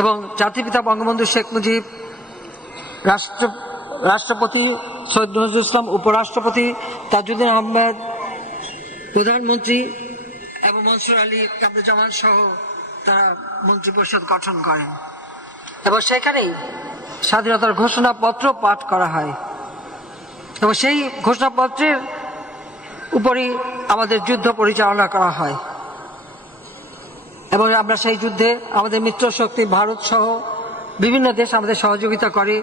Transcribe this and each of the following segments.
এবং জাতিপিতা বঙ্গবন্ধু শেখ মুজিব, রাষ্ট্রপতি সৈয়দ নজরুল ইসলাম, উপরাষ্ট্রপতি তাজউদ্দিন আহমেদ, প্রধানমন্ত্রী এবং মনসুর আলী কামরুজ্জামান সহ তারা মন্ত্রিপরিষদ গঠন করেন এবং সেখানেই স্বাধীনতার ঘোষণাপত্র পাঠ করা হয় এবং সেই ঘোষণাপত্রের উপরই আমাদের যুদ্ধ পরিচালনা করা হয় এবং আমরা সেই যুদ্ধে আমাদের মিত্র শক্তি ভারত সহ বিভিন্ন দেশ আমাদের সহযোগিতা করে।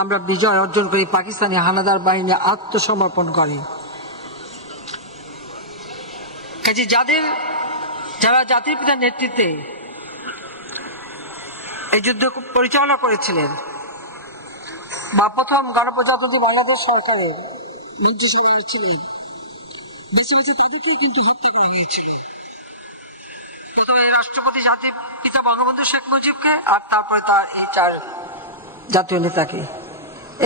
আমরা বিজয় অর্জন করি, পাকিস্তানি হানাদার বাহিনী আত্মসমর্পণ করে। কাজে যারা জাতির পিতার নেতৃত্বে এই যুদ্ধ পরিচালনা করেছিলেন বা প্রথম গণপ্রজাতন্ত্রী বাংলাদেশ সরকারের মন্ত্রিসভায় ছিলেন, বেছে বেছে তাদেরকেই কিন্তু হত্যা করা হয়েছিল। প্রথমে রাষ্ট্রপতি জাতির পিতা বঙ্গবন্ধু শেখ মুজিবকে, আর তারপরে তার এই 4 জাতীয় নেতাকে।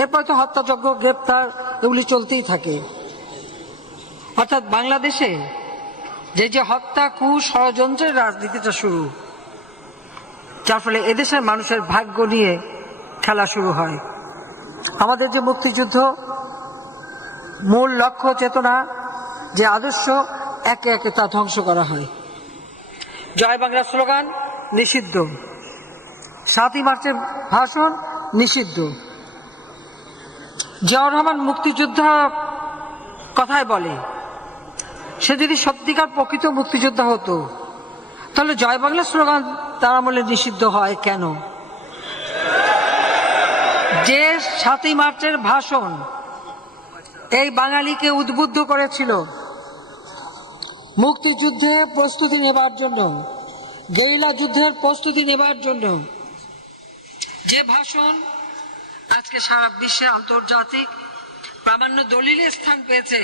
এরপরে তো হত্যাযজ্ঞ, গ্রেপ্তার এগুলি চলতেই থাকে। অর্থাৎ বাংলাদেশে যে হত্যা, ষড়যন্ত্রের রাজনীতিটা শুরু, যার ফলে এদেশের মানুষের ভাগ্য নিয়ে খেলা শুরু হয়। আমাদের যে মুক্তিযুদ্ধ, মূল লক্ষ্য, চেতনা, যে আদর্শ, একে একে তা ধ্বংস করা হয়। জয় বাংলা স্লোগান নিষিদ্ধ, 7ই মার্চের ভাষণ নিষিদ্ধ। জিয়াউর রহমান মুক্তিযোদ্ধা কথায় বলে, সে যদি সত্যিকার প্রকৃত মুক্তিযোদ্ধা হতো তাহলে জয় বাংলা স্লোগান তার আমলে নিষিদ্ধ হয় কেন? যে 7ই মার্চের ভাষণ এই বাঙালিকে উদ্বুদ্ধ করেছিল মুক্তিযুদ্ধে প্রস্তুতি নেবার জন্য, গেরিলা যুদ্ধের প্রস্তুতি নেবার জন্য, যে ভাষণ আজকে সারা বিশ্বে আন্তর্জাতিক প্রামাণ্য দলিলে স্থান পেয়েছে,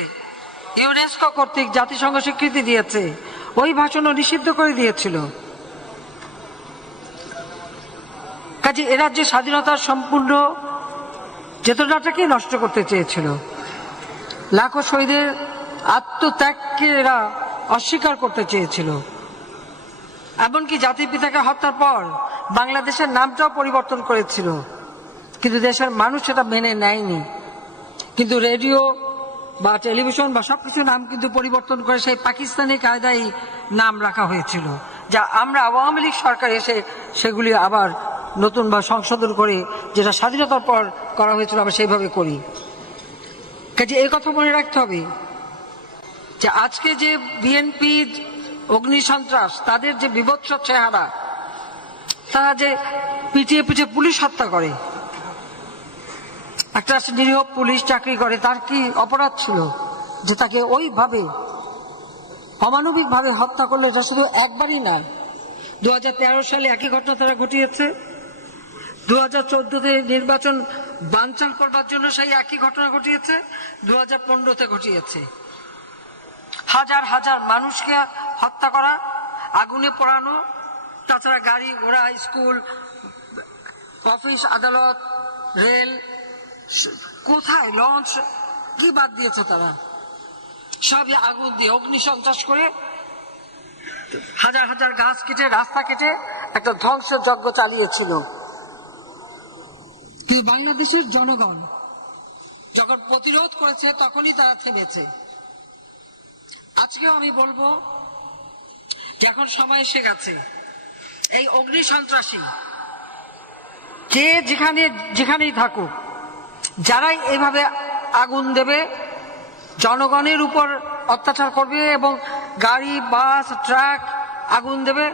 ইউনেস্কো কর্তৃক জাতিসংঘ স্বীকৃতি দিয়েছে, ওই ভাষণও নিষিদ্ধ করে দিয়েছিল। কাজে এরা যে স্বাধীনতার সম্পূর্ণ চেতনাটাকে নষ্ট করতে চেয়েছিল, লাখো শহীদের আত্মত্যাগকে এরা অস্বীকার করতে চেয়েছিল। এমনকি জাতির পিতাকে হত্যার পর বাংলাদেশের নামটাও পরিবর্তন করেছিল, কিন্তু দেশের মানুষ সেটা মেনে নেয়নি। কিন্তু রেডিও বা টেলিভিশন বা সবকিছু নাম কিন্তু পরিবর্তন করে সেই পাকিস্তানি কায়দায় নাম রাখা হয়েছিল, যা আমরা আওয়ামী লীগ সরকার এসে সেগুলি আবার নতুন বা সংশোধন করে, যেটা স্বাধীনতার পর করা হয়েছিল, আমরা সেইভাবে করি। কাজে এই কথা মনে রাখতে হবে যে আজকে যে বিএনপি, অগ্নি সন্ত্রাস, তাদের যে বিভৎস চেহারা, তারা যে পিটিয়ে পিটিয়ে পুলিশ হত্যা করে, একটা নিরীহ পুলিশ চাকরি করে, তার কি অপরাধ ছিল যে তাকে ওইভাবে অমানবিক ভাবে হত্যা করলো? এটা শুধু একবারই না, 2013 সালে একই ঘটনা তারা ঘটিয়েছে, 2014-তে নির্বাচন বানচাল করবার জন্য সেই একই ঘটনা ঘটিয়েছে, 2015-তে ঘটিয়েছে। হাজার হাজার মানুষকে হত্যা করা, আগুনে পোড়ানো, তাছাড়া গাড়ি ঘোড়া, স্কুল, অফিস, আদালত, রেল, কোথায় লঞ্চ, কি বাদ দিয়েছে তারা? সবই আগুন দিয়ে অগ্নি সন্ত্রাস করে, হাজার হাজার গাছ কেটে, রাস্তা কেটে একটা ধ্বংসযজ্ঞ চালিয়েছিল। কিন্তু বাংলাদেশের জনগণ যখন প্রতিরোধ করেছে তখনই তারা থেমেছে। আজকেও আমি বলবো যে এখন সময় এসে গেছে, এই অগ্নি সন্ত্রাসী কে যেখানেই থাকুক, যারাই এভাবে আগুন দেবে, জনগণের উপর অত্যাচার করবে এবং গাড়ি, বাস, ট্রাক আগুন দেবে,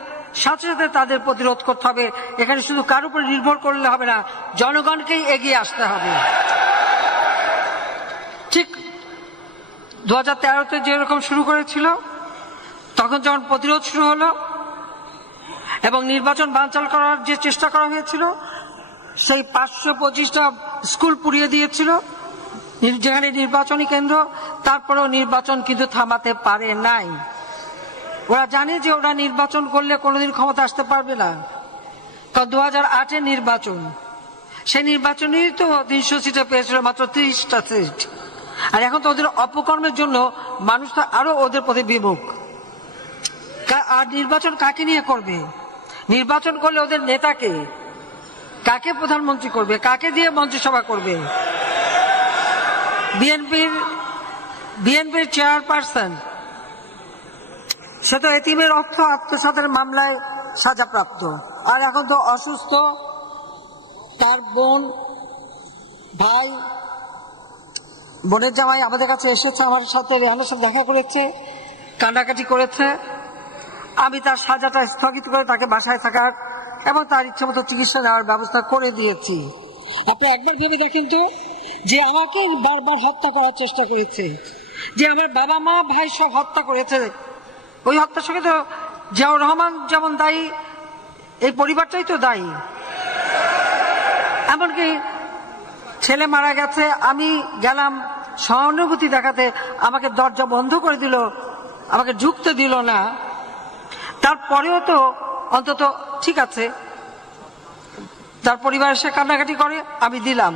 সাথে সাথে তাদের প্রতিরোধ করতে হবে। এখানে শুধু কার উপর নির্ভর করলে হবে না, জনগণকেই এগিয়ে আসতে হবে। ঠিক 2013-তে যেরকম শুরু করেছিল, তখন যখন প্রতিরোধ শুরু হলো এবং নির্বাচন বানচাল করার যে চেষ্টা করা হয়েছিল, সেই 525টা স্কুল পুড়িয়ে দিয়েছিল যেখানে নির্বাচনী কেন্দ্র, তারপরেও নির্বাচন কিন্তু থামাতে পারে নাই। ওরা জানে যে ওরা নির্বাচন করলে কোনোদিন ক্ষমতা আসতে পারবে না, কারণ 2008-এর নির্বাচন, সেই নির্বাচনেই তো 300 সিটে পেয়েছিল, মাত্র 30টা সিট। আর এখন তো ওদের অপকর্মের জন্য মানুষ তো আরো ওদের প্রতি বিমুখ। আর নির্বাচন কাকে নিয়ে করবে? নির্বাচন করলে ওদের নেতাকে কাকে প্রধানমন্ত্রী করবে, কাকে দিয়ে মন্ত্রিসভা করবে? বিএনপির চেয়ারপারসন, সে তো এতিমের অর্থ আত্মসাতের মামলায় সাজাপ্রাপ্ত, আর এখন তো অসুস্থ। তার ভাই, বোনের জামাই আমাদের কাছে এসেছে, আমার সাথে রেহানের সাথে দেখা করেছে, কান্নাকাটি করেছে। আমি তার সাজাটা স্থগিত করে তাকে বাসায় থাকার এবং তার ইচ্ছে মতো চিকিৎসা নেওয়ার ব্যবস্থা করে দিয়েছি। আপনি একবার ভেবে দেখেন তো, যে আমাকে বারবার হত্যা করার চেষ্টা করেছে, যে আমার বাবা মা ভাই সব হত্যা করেছে, ওই হত্যার সঙ্গে তো জিয়াউর রহমান যেমন দায়ী, এই পরিবারটাই তো দায়ী। এমনকি ছেলে মারা গেছে, আমি গেলাম সহানুভূতি দেখাতে, আমাকে দরজা বন্ধ করে দিল, আমাকে ঢুকতে দিল না। তারপরেও তো অন্তত ঠিক আছে, তার পরিবার এসে কান্নাকাটি করে, আমি দিলাম।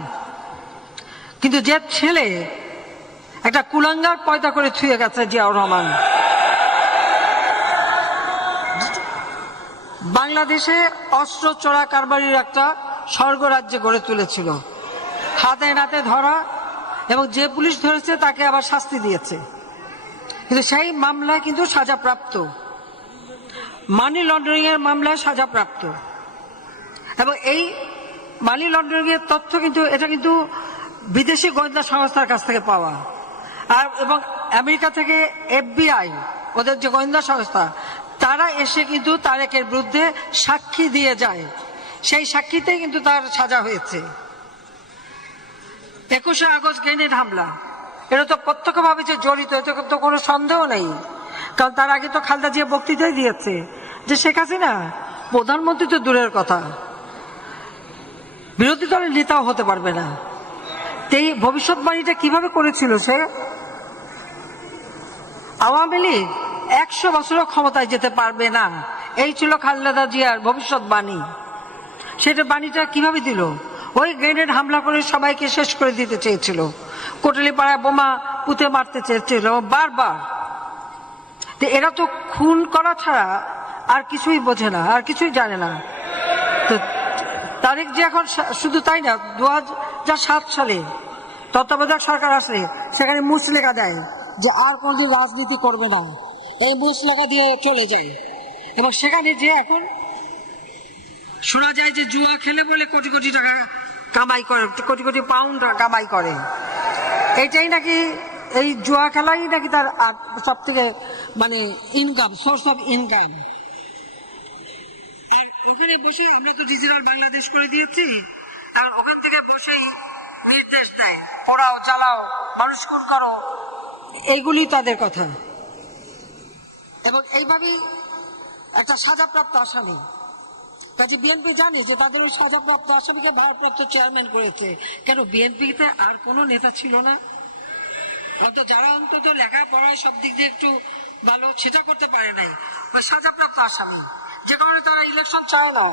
কিন্তু যে ছেলে একটা কুলাঙ্গার পয়দা করে ছুঁয়ে গেছে জিয়াউর রহমান, বাংলাদেশে অস্ত্র চোরা কারবারির একটা স্বর্গরাজ্যে গড়ে তুলেছিল, হাতে নাতে ধরা, এবং যে পুলিশ ধরেছে তাকে আবার শাস্তি দিয়েছে। কিন্তু সেই মামলায় কিন্তু সাজাপ্রাপ্ত, মানি লন্ডারিং এর মামলায় সাজাপ্রাপ্ত। এবং এই মানি লন্ডারিং এর তথ্য কিন্তু এটা কিন্তু বিদেশি গোয়েন্দা সংস্থার কাছ থেকে পাওয়া, আর এবং আমেরিকা থেকে FBI, ওদের যে গোয়েন্দা সংস্থা, তারা এসে কিন্তু তারেকের বিরুদ্ধে সাক্ষী দিয়ে যায়। সেই সাক্ষীতে কিন্তু তার সাজা হয়েছে। 21শে আগস্ট গ্রেনেড হামলা, এটা তো প্রত্যক্ষভাবে যে জড়িত, এটা তো কোনো সন্দেহ নেই। কারণ তার আগে তো খালেদা জিয়া বক্তৃতাই দিয়েছে যে শেখ হাসিনা প্রধানমন্ত্রী তো দূরের কথা, বিরোধী দলের নেতাও হতে পারবে না। এই ভবিষ্যৎবাণীটা কিভাবে করেছিল সে? আওয়ামী লীগ 100 বছরও ক্ষমতায় যেতে পারবে না, এই ছিল খালেদা জিয়ার ভবিষ্যৎবাণী। সেটা বাণীটা কিভাবে দিল? ওই গ্রেনেড হামলা করে সবাইকে শেষ করে দিতে চেয়েছিল, কোটালীপাড়ায় বোমা পুঁতে মারতে চেয়েছিল বারবার। এরা তো খুন করা ছাড়া আর কিছুই বোঝে না, আর কিছুই জানে না। তো তারেক যে এখন শুধু তাই না, 2007 সালে তত্ত্বাবধায়ক সরকার আসলে সেখানে মুচলেখা দেয় যে আর কোনদিন রাজনীতি করবে না, এই মুচলেখা দিয়ে চলে যায়। এবং সেখানে যে এখন শোনা যায় যে জুয়া খেলে বলে কোটি কোটি টাকা কামাই করে, কোটি কোটি পাউন্ড কামাই করে। এইটাই নাকি, এই জুয়া খেলাই নাকি তার সব থেকে মানে ইনকাম, সোর্স অফ ইনকাম। ওখানে বসে আমরা তো ডিজিটাল বাংলাদেশ করে দিয়েছি, আর ওখান থেকে বসেই নির্দেশ দেয়, পড়াও, চালাও, মানুষ খুন করো, এইগুলি তাদের কথা। এবং এইভাবেই একটা সাজাপ্রাপ্ত আসামি, কাজে বিএনপি জানি যে তাদের ওই সাজাপ্রাপ্ত আসামিকে ভারপ্রাপ্ত চেয়ারম্যান করেছে। কেন? বিএনপিতে আর কোনো নেতা ছিল না, হয়তো যারা অন্তত লেখাপড়ায় সব দিক দিয়ে একটু ভালো, সেটা করতে পারে নাই। ওই সাজাপ্রাপ্ত আসামি, যে কারণে তারা ইলেকশন চায় না,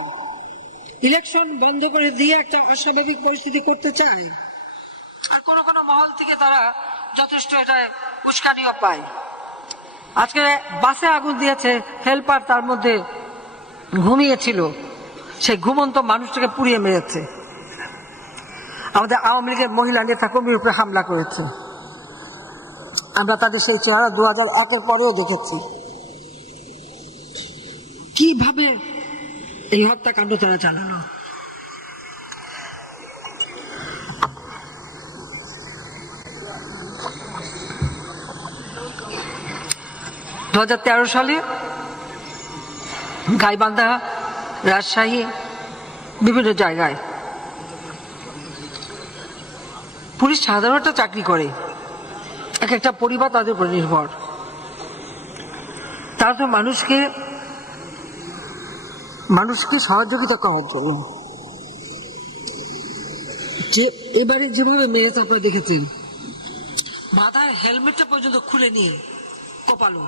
ইলেকশন বন্ধ করে দিয়ে একটা অস্বাভাবিক পরিস্থিতি করতে চায়। আর কোনো কোনো মহল থেকে তারা যথেষ্ট এটা উস্কানিও পায়। আজকে বাসে আগুন দিয়েছে, হেল্পার তার মধ্যে ঘুমিয়েছিল, সেই ঘুমন্ত মানুষটাকে পুড়িয়ে মেরেছে। আমাদের আওয়ামী লীগের মহিলা নেতা কর্মীর উপরে হামলা করেছে। আমরা তাদের সেই চেহারা 2001-এর পরেও দেখেছি, কিভাবে এই হত্যাকাণ্ড তারা চালানো। দু 2013 সালে গাইবান্ধা, রাজশাহী, বিভিন্ন জায়গায় পুলিশ সাধারণ একটা চাকরি করে, এক একটা পরিবার তাদের উপর নির্ভর। তারা তো মানুষকে সহযোগিতা করার জন্য, যে এবারে যেভাবে মেরেছে আপনারা দেখেছেন, মাথার হেলমেটটা পর্যন্ত খুলে নিয়ে কপালো।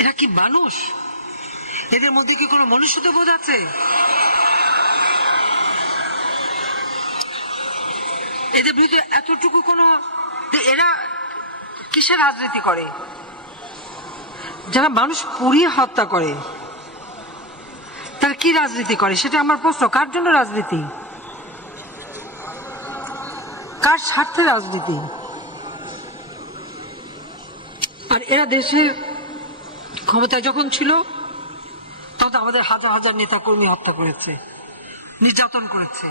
এরা কি মানুষ? এদের মধ্যে কি কোনো মনুষ্যত্ব বোধ আছে? এদের বিরুদ্ধে এতটুকু কোনো, এরা কিসের রাজনীতি করে? যারা মানুষ পুড়িয়ে হত্যা করে, তারা কি রাজনীতি করে সেটা আমার প্রশ্ন। কার জন্য রাজনীতি, কার স্বার্থে রাজনীতি? আর এরা দেশের ক্ষমতায় যখন ছিল তখন আমাদের হাজার হাজার নেতা কর্মী হত্যা করেছে, নির্যাতন করেছে,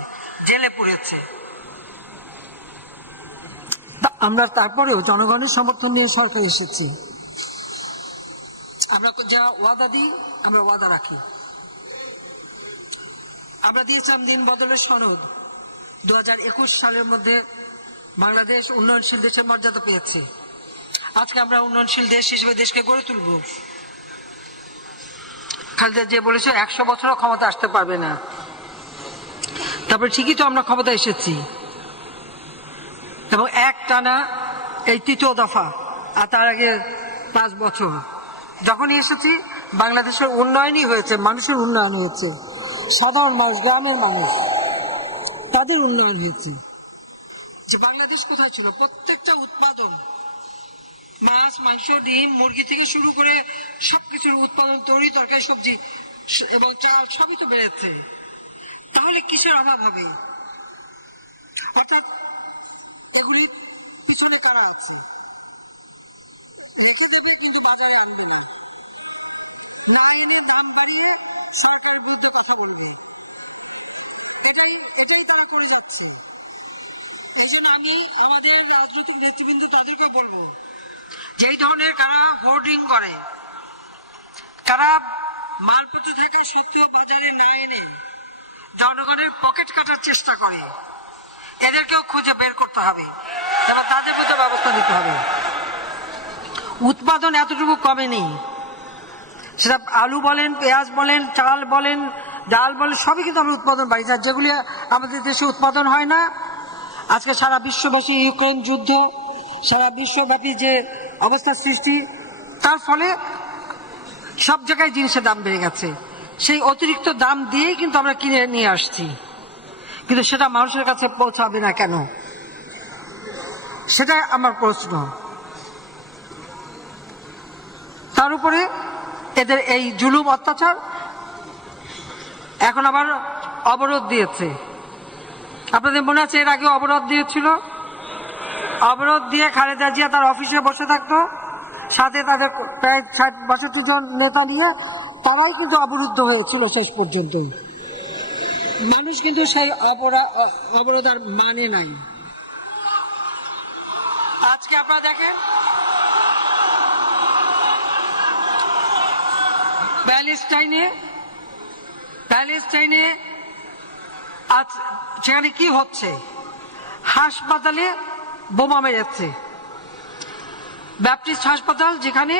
জেলে পুড়েছে। আমরা তারপরেও জনগণের সমর্থন নিয়ে সরকার এসেছি। আমরা যা ওয়াদা দিই আমরা ওয়াদা রাখি। আমরা দিয়েছিলাম দিন বদলের সনদ। 2021 সালের মধ্যে বাংলাদেশ উন্নয়নশীল দেশের মর্যাদা পেয়েছে। আজকে আমরা উন্নয়নশীল দেশ হিসেবে দেশকে গড়ে তুলব। খালেদা যে বলেছে 100 বছরও ক্ষমতা আসতে পারবে না, তারপরে ঠিকই তো আমরা ক্ষমতা এসেছি এবং এক টানা এই 3য় দফা আর তার আগে 5 বছর যখনই এসেছি বাংলাদেশের উন্নয়নই হয়েছে, মানুষের উন্নয়ন হয়েছে, সাধারণ মানুষ, গ্রামের মানুষ, তাদের উন্নয়ন হয়েছে। যে বাংলাদেশ কোথায় ছিল? প্রত্যেকটা উৎপাদন, মাছ, মাংস, ডিম, মুরগি থেকে শুরু করে সবকিছুর উৎপাদন, তৈরি, তরকারি, সবজি এবং চাল সবই তো বেড়েছে। তাহলে কিসের অভাব হবে? অর্থাৎ এগুলির পিছনে কারা আছে? রেখে দেবে কিন্তু বাজারে আনবে না, না এনে দাম বাড়িয়ে সরকারের বিরুদ্ধে কথা বলবে। এটাই তারা করে যাচ্ছে। এই জন্য আমি আমাদের রাজনৈতিক নেতৃবৃন্দ তাদেরকে বলবো, যেই ধরনের কারা হোর্ডিং করে, কারা মালপত্র থাকা সত্ত্বেও বাজারে না এনে জনগণের পকেট কাটার চেষ্টা করে, এদেরকেও খুঁজে বের করতে হবে এবং তাদের প্রতি ব্যবস্থা নিতে হবে। উৎপাদন এতটুকু কমেনি, সেটা আলু বলেন, পেঁয়াজ বলেন, চাল বলেন, ডাল বলেন, সবই কিন্তু আমরা উৎপাদন বাড়িয়েছি। আর যেগুলি আমাদের দেশে উৎপাদন হয় না, আজকে সারা বিশ্বব্যাপী ইউক্রেন যুদ্ধ, সারা বিশ্বব্যাপী যে অবস্থা সৃষ্টি, তার ফলে সব জায়গায় জিনিসের দাম বেড়ে গেছে। সেই অতিরিক্ত দাম দিয়েই কিন্তু আমরা কিনে নিয়ে আসছি, কিন্তু সেটা মানুষের কাছে পৌঁছাবে না কেন? সেটাই আমার প্রশ্ন। তার উপরে এদের এই জুলুম অত্যাচার এখন আবার অবরোধ দিয়েছে। আপনাদের মনে আছে এর আগে অবরোধ দিয়েছিল? অবরোধ দিয়ে খালেদা জিয়া তার অফিসে বসে থাকতো, সাথে তাদের প্রায় 60-62 জন নেতা নিয়ে তারাই কিন্তু অবরুদ্ধ হয়েছিল শেষ পর্যন্ত। মানুষ কিন্তু সেই অবরোধ আর মানে নাই। আজকে আপনারা দেখেন প্যালেস্টাইনে আজ সেখানে কি হচ্ছে? হাসপাতালে বোমা মেরেছে। ব্যাপটিস্ট হাসপাতাল, যেখানে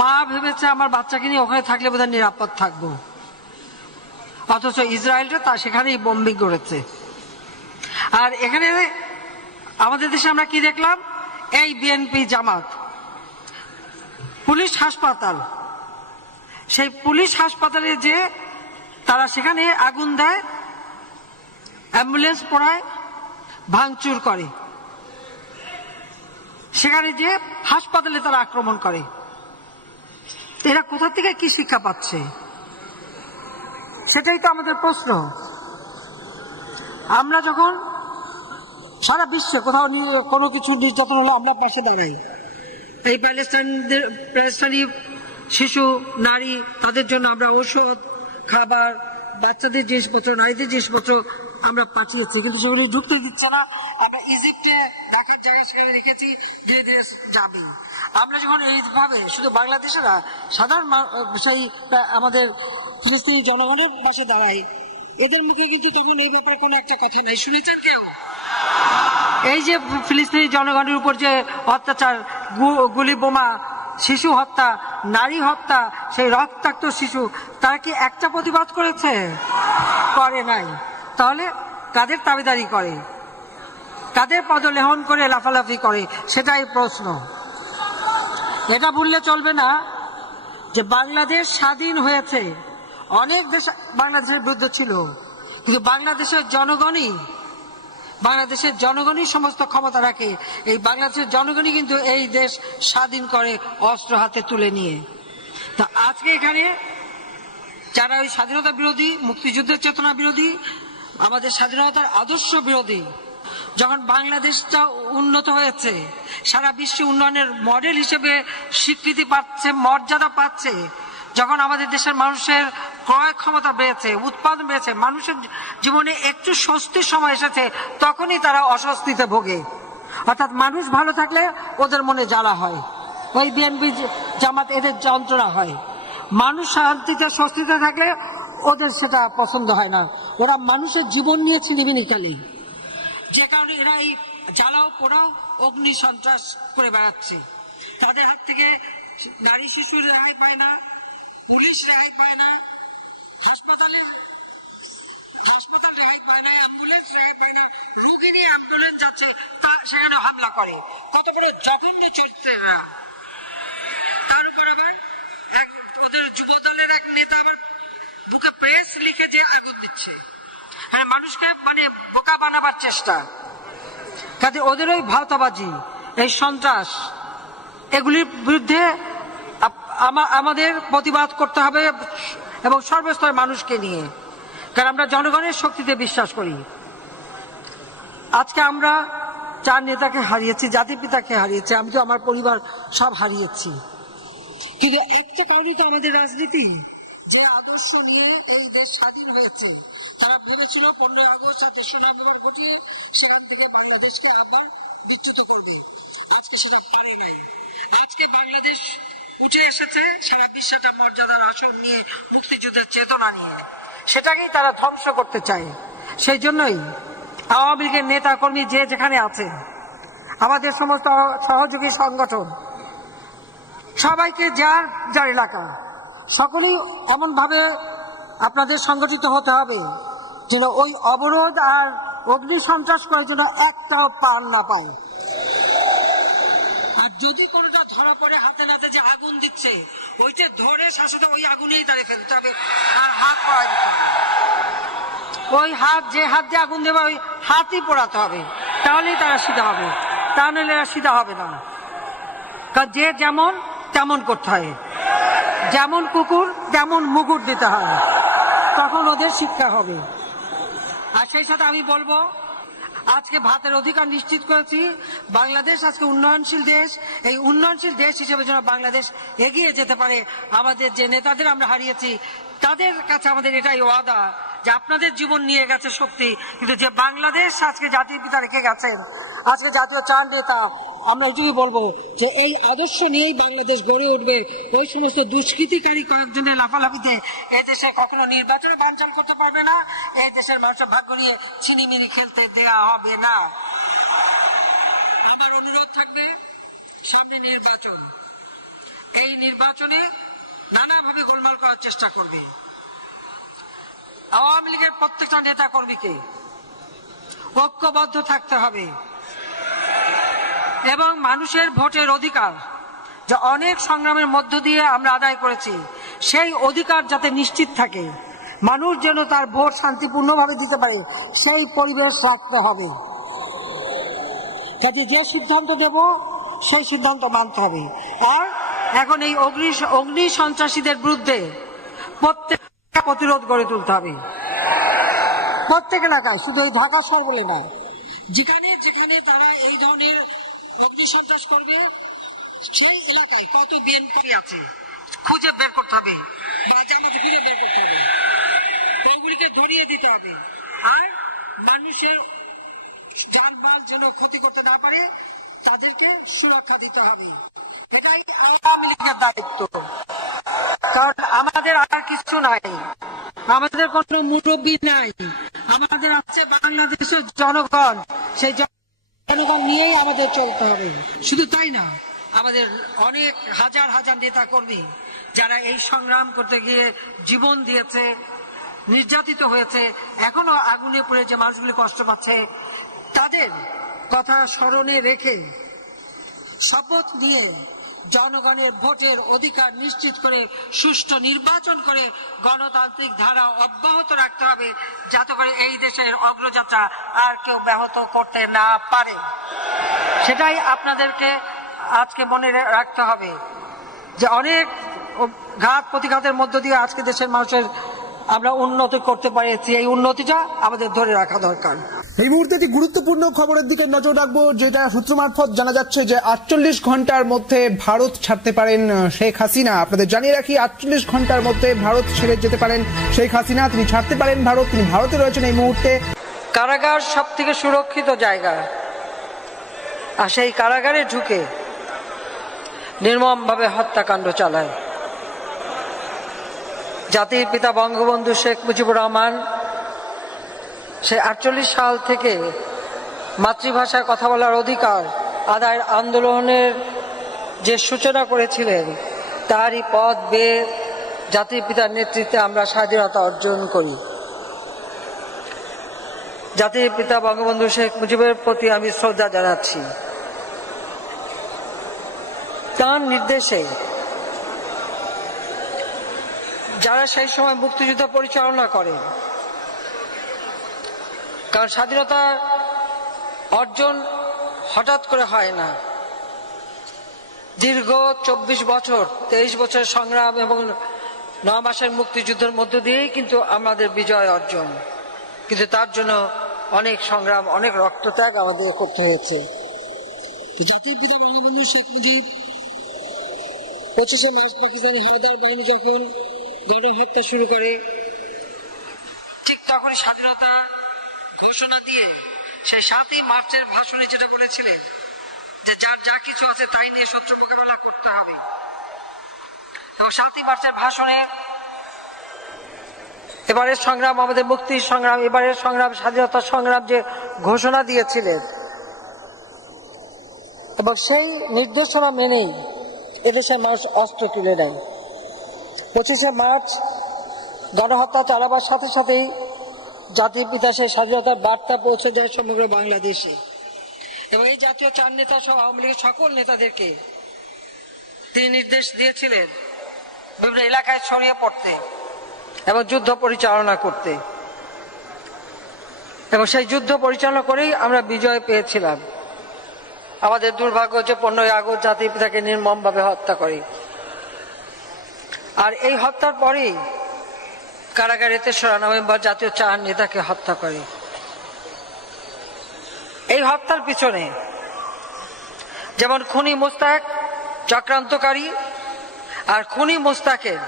মা ভেবেছে আমার বাচ্চাকে নিয়ে ওখানে থাকলে বোধহয় নিরাপদ থাকবো, অথচ ইসরায়েলটা তা সেখানেই বোম্বিং করেছে। আর এখানে আমাদের দেশে আমরা কি দেখলাম? এই বিএনপি জামাত পুলিশ হাসপাতাল, সেই পুলিশ হাসপাতালে যে তারা সেখানে আগুন দেয়, অ্যাম্বুলেন্স পোড়ায়, ভাঙচুর করে, সেখানে যে হাসপাতালে তারা আক্রমণ করে। এরা কোথা থেকে কি শিক্ষা পাচ্ছে? সেটাই তো আমাদের প্রশ্ন। আমরা যখন সারা বিশ্বে কোথাও কোনো কিছু নির্যাতন হলে আমরা পাশে দাঁড়াই। এই প্যালেস্টাইনি শিশু, নারী, তাদের জন্য আমরা ঔষধ, খাবার, বাচ্চাদের জিনিসপত্র, নারীদের জিনিসপত্র আমরা পাঠিয়েছি, কিন্তু সেগুলি ঢুকতে দিচ্ছে না। আমরা ইজিপ্টে রাখার জায়গা সেখানে রেখেছি, ধীরে ধীরে যাবে। আমরা যখন এইভাবে শুধু বাংলাদেশে না, সাধারণ সেই আমাদের ফিলিস্তিনি জনগণের পাশে দাঁড়াই, এদের মুখে কিন্তু তখন এই ব্যাপারে কোনো একটা কথা নাই। শুনেছেন কেউ এই যে ফিলিস্তিনি জনগণের উপর যে অত্যাচার, গুলি, বোমা, শিশু হত্যা, নারী হত্যা, সেই রক্তাক্ত শিশু, তারা কি একটা প্রতিবাদ করেছে? করে নাই। তাহলে কাদের দাবিদারি করে, কাদের পদলেহন করে লাফালাফি করে? সেটাই প্রশ্ন। এটা ভুললে চলবে না যে বাংলাদেশ স্বাধীন হয়েছে, অনেক দেশ বাংলাদেশের বিরুদ্ধে ছিল, কিন্তু বাংলাদেশের জনগণই সমস্ত ক্ষমতা রাখে। এই বাংলাদেশের জনগণই কিন্তু এই দেশ স্বাধীন করে অস্ত্র হাতে তুলে নিয়ে। তা আজকে এখানে যারা ওই স্বাধীনতা বিরোধী, মুক্তিযুদ্ধের চেতনা বিরোধী, আমাদের স্বাধীনতার আদর্শ বিরোধী, যখন বাংলাদেশটা উন্নত হয়েছে, সারা বিশ্বে উন্নয়নের মডেল হিসেবে স্বীকৃতি পাচ্ছে, মর্যাদা পাচ্ছে, যখন আমাদের দেশের মানুষের ক্রয় ক্ষমতা বেড়েছে, উৎপাদন বেড়েছে, মানুষের জীবনে একটু স্বস্তির সময় এসেছে, তখনই তারা অস্বস্তিতে ভোগে। অর্থাৎ মানুষ ভালো থাকলে ওদের মনে জ্বালা হয়, ওই বিএনপি জামাত এদের যন্ত্রণা হয়। মানুষ শান্তিতে স্বস্তিতে থাকলে ওদের সেটা পছন্দ হয় না। ওরা মানুষের জীবন নিয়ে ছিনিমিনি খেলে, যে কারণে এরা এই জ্বালাও পোড়াও অগ্নি সন্ত্রাস করে বেড়াচ্ছে। তাদের হাত থেকে নারী শিশু রেহাই পায় না, পুলিশ রেহাই পায় না, হাসপাতাল রেহাই পায় না, অ্যাম্বুলেন্স রেহাই পায় না। রোগী নিয়ে অ্যাম্বুলেন্স যাচ্ছে, তা সেখানে হামলা করে। কত বড় জঘন্য চরিত্র এরা। তার উপর আবার ওদের যুবদলের এক নেতা বুকে প্রেস লিখে যে আগুন দিচ্ছে, হ্যাঁ, মানুষকে মানে বোকা বানাবার চেষ্টা। কাজে ওদের ওই ভাওতাবাজি, এই সন্ত্রাস, এগুলির বিরুদ্ধে আমাদের প্রতিবাদ করতে হবে, এবং সর্বস্তরের মানুষকে নিয়ে, কারণ আমরা জনগণের শক্তিতে বিশ্বাস করি। আজকে আমরা 4 নেতাকে হারিয়েছি, জাতির পিতাকে হারিয়েছি, আমি তো আমার পরিবার সব হারিয়েছি, কিন্তু একটা কারণে তো আমাদের রাজনীতি, যে আদর্শ নিয়ে এই দেশ স্বাধীন হয়েছে। তারা ভেবেছিল 15 আগস্ট দেশের আন্দোলন ঘটিয়ে সেখান থেকে বাংলাদেশকে আবার বিচ্যুত করবে। আজকে সেটা পারে নাই। আজকে বাংলাদেশ উঠে এসেছে সারা বিশ্বটা মর্যাদার আসন নিয়ে, মুক্তিযুদ্ধের চেতনা নিয়ে। সেটাকেই তারা ধ্বংস করতে চায়। সেই জন্যই আওয়ামী লীগের নেতা কর্মী যে যেখানে আছে, আমাদের সমস্ত সহযোগী সংগঠন, সবাইকে যার যার এলাকা, সকলেই এমন ভাবে আপনাদের সংগঠিত হতে হবে যেন ওই অবরোধ আর অগ্নি সন্ত্রাস করার জন্য একটাও পার না পায়। আর যদি কোনোটা ধরা পড়ে হাতে নাতে যে আগুন দিচ্ছে, ওইটা ধরে শাসনে ওই আগুনেই দাঁড়িয়ে ফেলতে হবে। আর হাত পড়ায়, ওই হাত, যে হাত দিয়ে আগুন দেবে ওই হাতই পোড়াতে হবে, তাহলেই তারা সিধা হবে, তা নাহলে এরা সিধা হবে না। কারণ যে যেমন তেমন করতে হয়, যেমন কুকুর তেমন মুকুট দিতে হয়, তখন ওদের শিক্ষা হবে। আর সেই সাথে আমি বলবো, আজকে ভাতের অধিকার নিশ্চিত করেছি। বাংলাদেশ আজকে উন্নয়নশীল দেশ। এই উন্নয়নশীল দেশ হিসেবে যেন বাংলাদেশ এগিয়ে যেতে পারে, আমাদের যে নেতাদের আমরা হারিয়েছি তাদের কাছে আমাদের এটাই ওয়াদা, যে আপনাদের জীবন নিয়ে গেছে সত্যি, কিন্তু যে বাংলাদেশ আজকে জাতির পিতা রেখে গেছেন, আজকে জাতীয় 4 নেতা, আমরা এটুকুই বলবো যে এই আদর্শ নিয়েই বাংলাদেশ গড়ে উঠবে। ওই সমস্ত দুষ্কৃতিকারী কয়েকজনের লাফালাফিতে এই দেশে কখনো নির্বাচনে বানচাল করতে পারবে না। এই দেশের মানুষের ভাগ্য নিয়ে চিনিমিনি খেলতে দেয়া হবে না। আমার অনুরোধ থাকবে, সামনে নির্বাচন, এই নির্বাচনে নানাভাবে গোলমাল করার চেষ্টা করবে। আওয়ামী লীগের প্রত্যেকটা নেতা কর্মীকে ঐক্যবদ্ধ থাকতে হবে, এবং মানুষের ভোটের অধিকার যা অনেক সংগ্রামের মধ্য দিয়ে আমরা আদায় করেছি, সেই অধিকার যাতে নিশ্চিত থাকে, মানুষ যেন তার ভোট শান্তিপূর্ণভাবে দিতে পারে, সেই পরিবেশ রাখতে হবে। কাজে যে সিদ্ধান্ত দেব সেই সিদ্ধান্ত মানতে হবে। আর এখন এই অগ্নি সন্ত্রাসীদের বিরুদ্ধে প্রত্যেক প্রতিরোধ গড়ে তুলতে হবে, প্রত্যেক এলাকায়, শুধু এই ঢাকা শহর বলে না, যেখানে যেখানে তারা এই ধরনের অগ্নি সন্ত্রাস করবে, সেই এলাকায় কত বিএনপি আছে খুঁজে বের করতে হবে, জামাতে ফিরে বের করতে হবে, ওগুলিকে ধরিয়ে দিতে হবে। আর মানুষের যানবাহন যেন ক্ষতি করতে না পারে, তাদেরকে সুরক্ষা দিতে হবে। এটাই আওয়ামী লীগের দায়িত্ব। কারণ আমাদের আর কিছু নাই, আমাদের কোনো মুরব্বী নাই, আমাদের আছে বাংলাদেশের জনগণ। সেই জনগণ নিয়েই আমাদের চলতে হবে। শুধু তাই না, আমাদের অনেক হাজার হাজার নেতা কর্মী যারা এই সংগ্রাম করতে গিয়ে জীবন দিয়েছে, নির্যাতিত হয়েছে, এখনো আগুনে পড়ে যে মানুষগুলি কষ্ট পাচ্ছে, তাদের কথা স্মরণে রেখে শপথ নিয়ে জনগণের ভোটের অধিকার নিশ্চিত করে সুষ্ঠু নির্বাচন করে গণতান্ত্রিক ধারা অব্যাহত রাখতে হবে, যাতে করে এই দেশের অগ্রযাত্রা আর কেউ ব্যাহত করতে না পারে। সেটাই আপনাদেরকে আজকে মনে রাখতে হবে, যে অনেক ঘাত প্রতিঘাতের মধ্য দিয়ে আজকে দেশের মানুষের আমরা উন্নতি করতে পেরেছি, এই উন্নতিটা আমাদের ধরে রাখা দরকার। এই মুহূর্তে একটি গুরুত্বপূর্ণ খবরের দিকে নজর রাখবো, যেটা সূত্র মারফত জানা যাচ্ছে যে 48 ঘন্টার মধ্যে ভারত ছাড়তে পারেন শেখ হাসিনা। আপনাদের জানিয়ে রাখি, 48 ঘন্টার মধ্যে ভারত ছেড়ে যেতে পারেন শেখ হাসিনা। তিনি ছাড়তে পারেন ভারত, তিনি ভারতে রয়েছেন এই মুহূর্তে। কারাগার সব থেকে সুরক্ষিত জায়গা, আর সেই কারাগারে ঢুকে নির্মমভাবে হত্যাকাণ্ড চালায়। জাতির পিতা বঙ্গবন্ধু শেখ মুজিবুর রহমান সে 48 সাল থেকে মাতৃভাষায় কথা বলার অধিকার আদায়ের আন্দোলনের যে সূচনা করেছিলেন, তারই পথ বেয়ে জাতির পিতার নেতৃত্বে আমরা স্বাধীনতা অর্জন করি। জাতির পিতা বঙ্গবন্ধু শেখ মুজিবের প্রতি আমি শ্রদ্ধা জানাচ্ছি। তার নির্দেশে যারা সেই সময় মুক্তিযুদ্ধ পরিচালনা করে, কারণ স্বাধীনতা অর্জন হঠাৎ করে হয় না, দীর্ঘ 24 বছর 23 বছর সংগ্রাম এবং 9 মাসের মুক্তিযুদ্ধের মধ্য দিয়েই কিন্তু আমাদের বিজয় অর্জন। কিন্তু তার জন্য অনেক সংগ্রাম, অনেক রক্তত্যাগ আমাদের করতে হয়েছে। জাতির পিতা বঙ্গবন্ধু শেখ মুজিব 25শে মার্চ পাকিস্তানি হায়দার বাহিনী যখন গণহত্যা শুরু করে, ঠিক তখন স্বাধীনতা ঘোষণা দিয়ে সেই 7ই মার্চের ভাষণে যেটা বলেছিলেন যে যার যা কিছু আছে তাই নিয়ে শত্রু মোকাবেলা করতে হবে, এবং 7ই মার্চের ভাষণে এবারের সংগ্রাম আমাদের মুক্তির সংগ্রাম, এবারের সংগ্রাম স্বাধীনতা সংগ্রাম যে ঘোষণা দিয়েছিলেন, এবং সেই নির্দেশনা মেনেই এদেশের মানুষ অস্ত্র তুলে নেয়। 25শে মার্চ গণহত্যা চালাবার সাথে সাথেই জাতির পিতা সেই স্বাধীনতার বার্তা পৌঁছে যায় সমগ্র বাংলাদেশে, এবং এই জাতীয় 4 নেতা সহ আওয়ামী লীগের সকল নেতাদেরকে তিনি নির্দেশ দিয়েছিলেন বিভিন্ন এলাকায় ছড়িয়ে পড়তে এবং যুদ্ধ পরিচালনা করতে, এবং সেই যুদ্ধ পরিচালনা করেই আমরা বিজয় পেয়েছিলাম। আমাদের দুর্ভাগ্য যে 15ই আগস্ট জাতির পিতাকে নির্মমভাবে হত্যা করে, আর এই হত্যার পরেই কারাগারে 3রা নভেম্বর জাতীয় 4 নেতাকে হত্যা করে। এই হত্যার পিছনে যেমন খুনি মোস্তাক চক্রান্তকারী, আর খুনি মোস্তাকের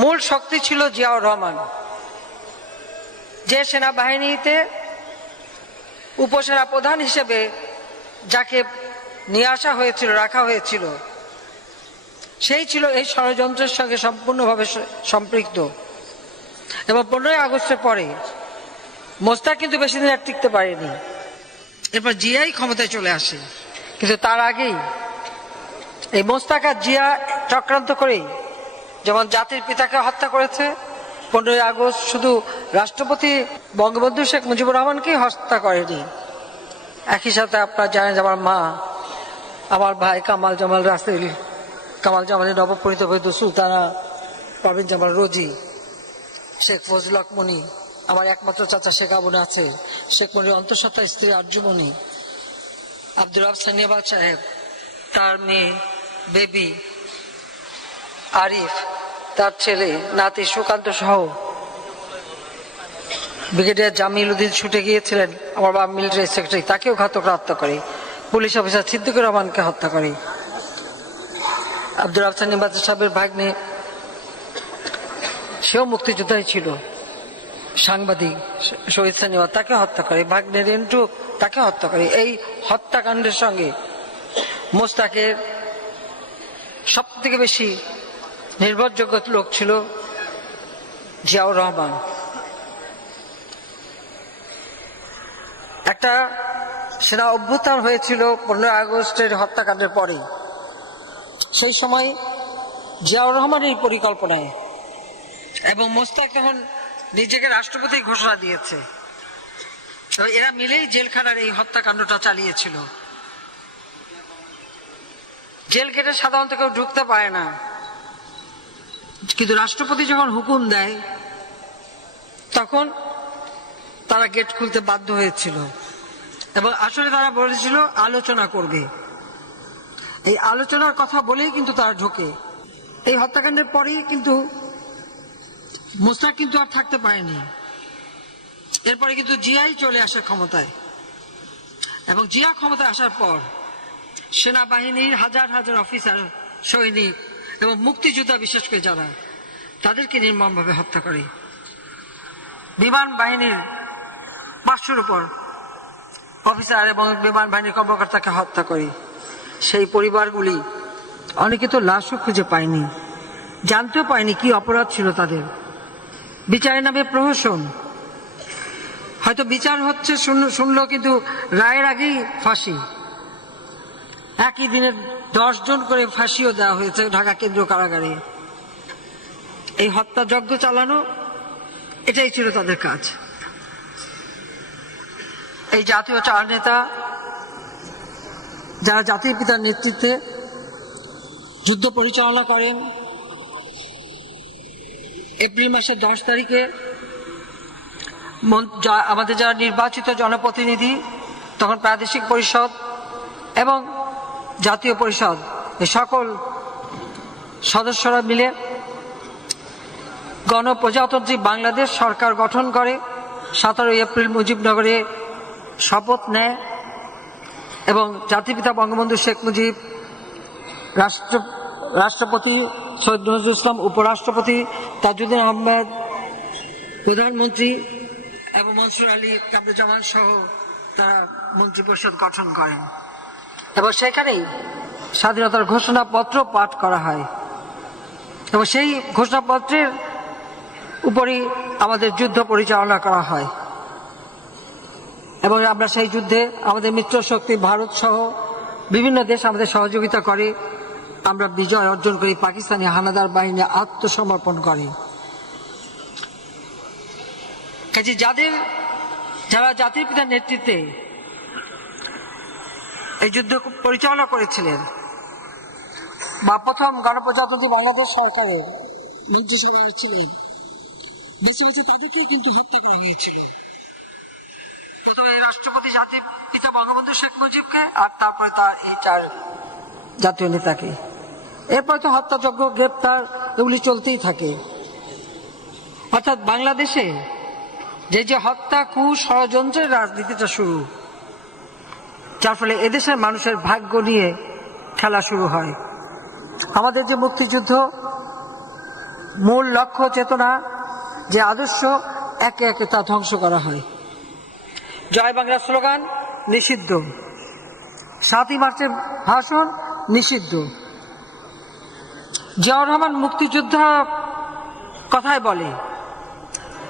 মূল শক্তি ছিল জিয়াউর রহমান, যে সেনাবাহিনীতে উপসেনা প্রধান হিসেবে যাকে নিয়ে আসা হয়েছিল, রাখা হয়েছিল, সেই ছিল এই ষড়যন্ত্রের সঙ্গে সম্পূর্ণভাবে সম্পৃক্ত। এবং 15ই আগস্টের পরে মোস্তাক কিন্তু বেশি দিন আর টিকতে পারেনি, এরপর জিয়াই ক্ষমতায় চলে আসে। কিন্তু তার আগেই এই মোস্তাক আর জিয়া চক্রান্ত করেই যেমন জাতির পিতাকে হত্যা করেছে, 15ই আগস্ট শুধু রাষ্ট্রপতি বঙ্গবন্ধু শেখ মুজিবুর রহমানকেই হত্যা করেনি, একই সাথে আপনারা জানেন যে আমার মা, আমার ভাই কামাল জামাল রাসেল, কামাল জামালের নবপরিত বৈধ সুলতানা, পারভিন জামাল রোজি, শেখ ফজলুল হক মনি, আমার একমাত্র চাচা শেখ আবু নাসের, শেখ মনির অন্তঃসত্ত্বা স্ত্রী আরজুমনি, আব্দুর রাব সানিয়াবাদ সাহেব, তার মেয়ে বেবি আরিফ, তার ছেলে নাতি সুকান্ত সহ ব্রিগেডিয়ার জামিল উদ্দিন ছুটে গিয়েছিলেন, আমার বাবা মিলিটারি সেক্রেটারি, তাকেও ঘাতকরা হত্যা করে। পুলিশ অফিসার সিদ্দিকুর রহমানকে হত্যা করে। আব্দুর রাব সানিয়াবাদ সাহেবের ভাগ্নে, সেও মুক্তিযোদ্ধাই ছিল, সাংবাদিক শহীদ সানিয়াবাদ, তাকে হত্যা করে। ভাগ্নে রেন্টু, তাকে হত্যা করে। এই হত্যাকাণ্ডের সঙ্গে মোস্তাকের সব থেকে বেশি নির্ভরযোগ্য লোক ছিল জিয়াউর রহমান। একটা সেনা অভ্যুত্থান হয়েছিল 15 আগস্টের হত্যাকাণ্ডের পরে, সেই সময় জিয়াউর রহমানের পরিকল্পনায়, এবং মোস্তাক তখন নিজেকে রাষ্ট্রপতি ঘোষণা দিয়েছে, এরা মিলেই জেলখানার এই হত্যাকাণ্ডটা চালিয়েছিল। জেল গেটে সাধারণত কেউ ঢুকতে পারে না, কিন্তু রাষ্ট্রপতি যখন হুকুম দেয় তখন তারা গেট খুলতে বাধ্য হয়েছিল, এবং আসলে তারা বলেছিল আলোচনা করবে। এই আলোচনার কথা বলেই কিন্তু তারা ঢোকে। এই হত্যাকাণ্ডের পরেই কিন্তু মোস্তাক কিন্তু আর থাকতে পারেনি। এরপরে কিন্তু জিয়াই চলে আসে ক্ষমতায়, এবং জিয়া ক্ষমতায় আসার পর সেনাবাহিনীর হাজার হাজার অফিসার, সৈনিক এবং মুক্তিযোদ্ধা, বিশেষ করে যারা, তাদেরকে নির্মমভাবে হত্যা করে। বিমান বাহিনীর 500-র উপর অফিসার এবং বিমান বাহিনীর কর্মকর্তাকে হত্যা করে। সেই পরিবারগুলি অনেকে তো লাশও খুঁজে পায়নি, জানতেও পায়নি কি অপরাধ ছিল তাদের। বিচারের নামে প্রহসন, হয়তো বিচার হচ্ছে শুনলো, কিন্তু রায়ের আগেই ফাঁসি। একই দিনে 10 জন করে ফাঁসিও দেওয়া হয়েছে ঢাকা কেন্দ্রীয় কারাগারে। এই হত্যাযজ্ঞ চালানো, এটাই ছিল তাদের কাজ। এই জাতীয় 4 নেতা, যারা জাতির পিতার নেতৃত্বে যুদ্ধ পরিচালনা করেন, এপ্রিল মাসের 10 তারিখে আমাদের যারা নির্বাচিত জনপ্রতিনিধি, তখন প্রাদেশিক পরিষদ এবং জাতীয় পরিষদ, এই সকল সদস্যরা মিলে গণপ্রজাতন্ত্রী বাংলাদেশ সরকার গঠন করে। 17 এপ্রিল মুজিবনগরে শপথ নেয় এবং জাতিপিতা বঙ্গবন্ধু শেখ মুজিব, রাষ্ট্রপতি সৈয়দ নজরুল ইসলাম, উপরাষ্ট্রপতি তাজউদ্দিন আহমেদ, প্রধানমন্ত্রী এবং মনসুর আলী কামরুজ্জামান সহ তারা মন্ত্রিপরিষদ গঠন করেন, এবং সেখানেই স্বাধীনতার ঘোষণাপত্র পাঠ করা হয়। এবং সেই ঘোষণাপত্রের উপরই আমাদের যুদ্ধ পরিচালনা করা হয়, এবং আমরা সেই যুদ্ধে আমাদের মিত্র শক্তি ভারত সহ বিভিন্ন দেশ আমাদের সহযোগিতা করে। আমরা বিজয় অর্জন করি, পাকিস্তানি হানাদার বাহিনী আত্মসমর্পণ করে। কাজে যারা জাতির পিতার নেতৃত্বে এই যুদ্ধ পরিচালনা করেছিলেন, বা প্রথম গণপ্রজাতন্ত্রী বাংলাদেশ সরকারের মন্ত্রিসভায় ছিলেন, বেছে বেছে তাদেরকেই কিন্তু হত্যা করা হয়েছিল। প্রথমে রাষ্ট্রপতি জাতির পিতা বঙ্গবন্ধু শেখ মুজিবকে, আর তারপরে তার এই 4 জাতীয় নেতাকে। এরপরে তো হত্যাযজ্ঞ, গ্রেপ্তার, এগুলি চলতেই থাকে। অর্থাৎ বাংলাদেশে যে হত্যা, ষড়যন্ত্রের রাজনীতিটা শুরু, যার ফলে এদেশের মানুষের ভাগ্য নিয়ে খেলা শুরু হয়। আমাদের যে মুক্তিযুদ্ধ, মূল লক্ষ্য, চেতনা, যে আদর্শ, একে একে তা ধ্বংস করা হয়। জয় বাংলা স্লোগান নিষিদ্ধ, 7ই মার্চের ভাষণ নিষিদ্ধ। জিয়াউর রহমান মুক্তিযোদ্ধা কথায় বলে,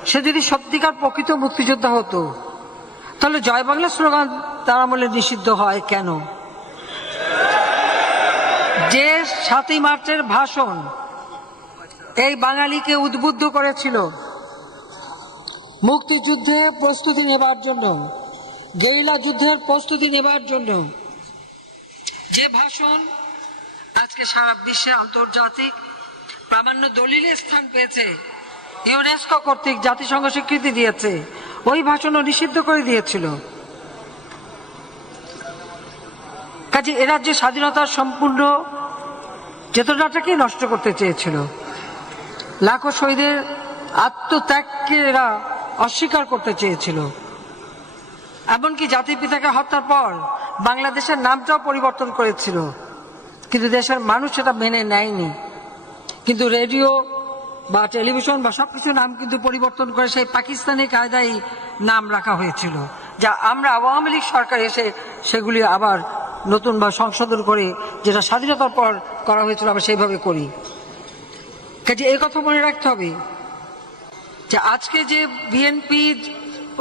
সে যদি সত্যিকার প্রকৃত মুক্তিযোদ্ধা হতো, তাহলে জয় বাংলা স্লোগান তার আমলে নিষিদ্ধ হয় কেন? যে 7ই মার্চের ভাষণ এই বাঙালিকে উদ্বুদ্ধ করেছিল মুক্তিযুদ্ধে প্রস্তুতি নেবার জন্য, গেরিলা যুদ্ধের প্রস্তুতি নেবার জন্য, যে ভাষণ আজকে সারা বিশ্বে আন্তর্জাতিক প্রামাণ্য দলিলে স্থান পেয়েছে, ইউনেস্কো কর্তৃক জাতিসংঘ স্বীকৃতি দিয়েছে, ওই ভাষণও নিষিদ্ধ করে দিয়েছিল। কাজে এরা যে স্বাধীনতার সম্পূর্ণ চেতনাটাকে নষ্ট করতে চেয়েছিল, লাখো শহীদের আত্মত্যাগকে এরা অস্বীকার করতে চেয়েছিল। এমনকি জাতির পিতাকে হত্যার পর বাংলাদেশের নামটাও পরিবর্তন করেছিল, কিন্তু দেশের মানুষ সেটা মেনে নেয়নি। কিন্তু রেডিও বা টেলিভিশন বা সবকিছু নাম কিন্তু পরিবর্তন করে সেই পাকিস্তানি কায়দায় নাম রাখা হয়েছিল, যা আমরা আওয়ামী লীগ সরকার এসে সেগুলি আবার নতুন বা সংশোধন করে, যেটা স্বাধীনতার পর করা হয়েছিল, আমরা সেইভাবে করি। কাজে এই কথা মনে রাখতে হবে যে আজকে যে বিএনপি,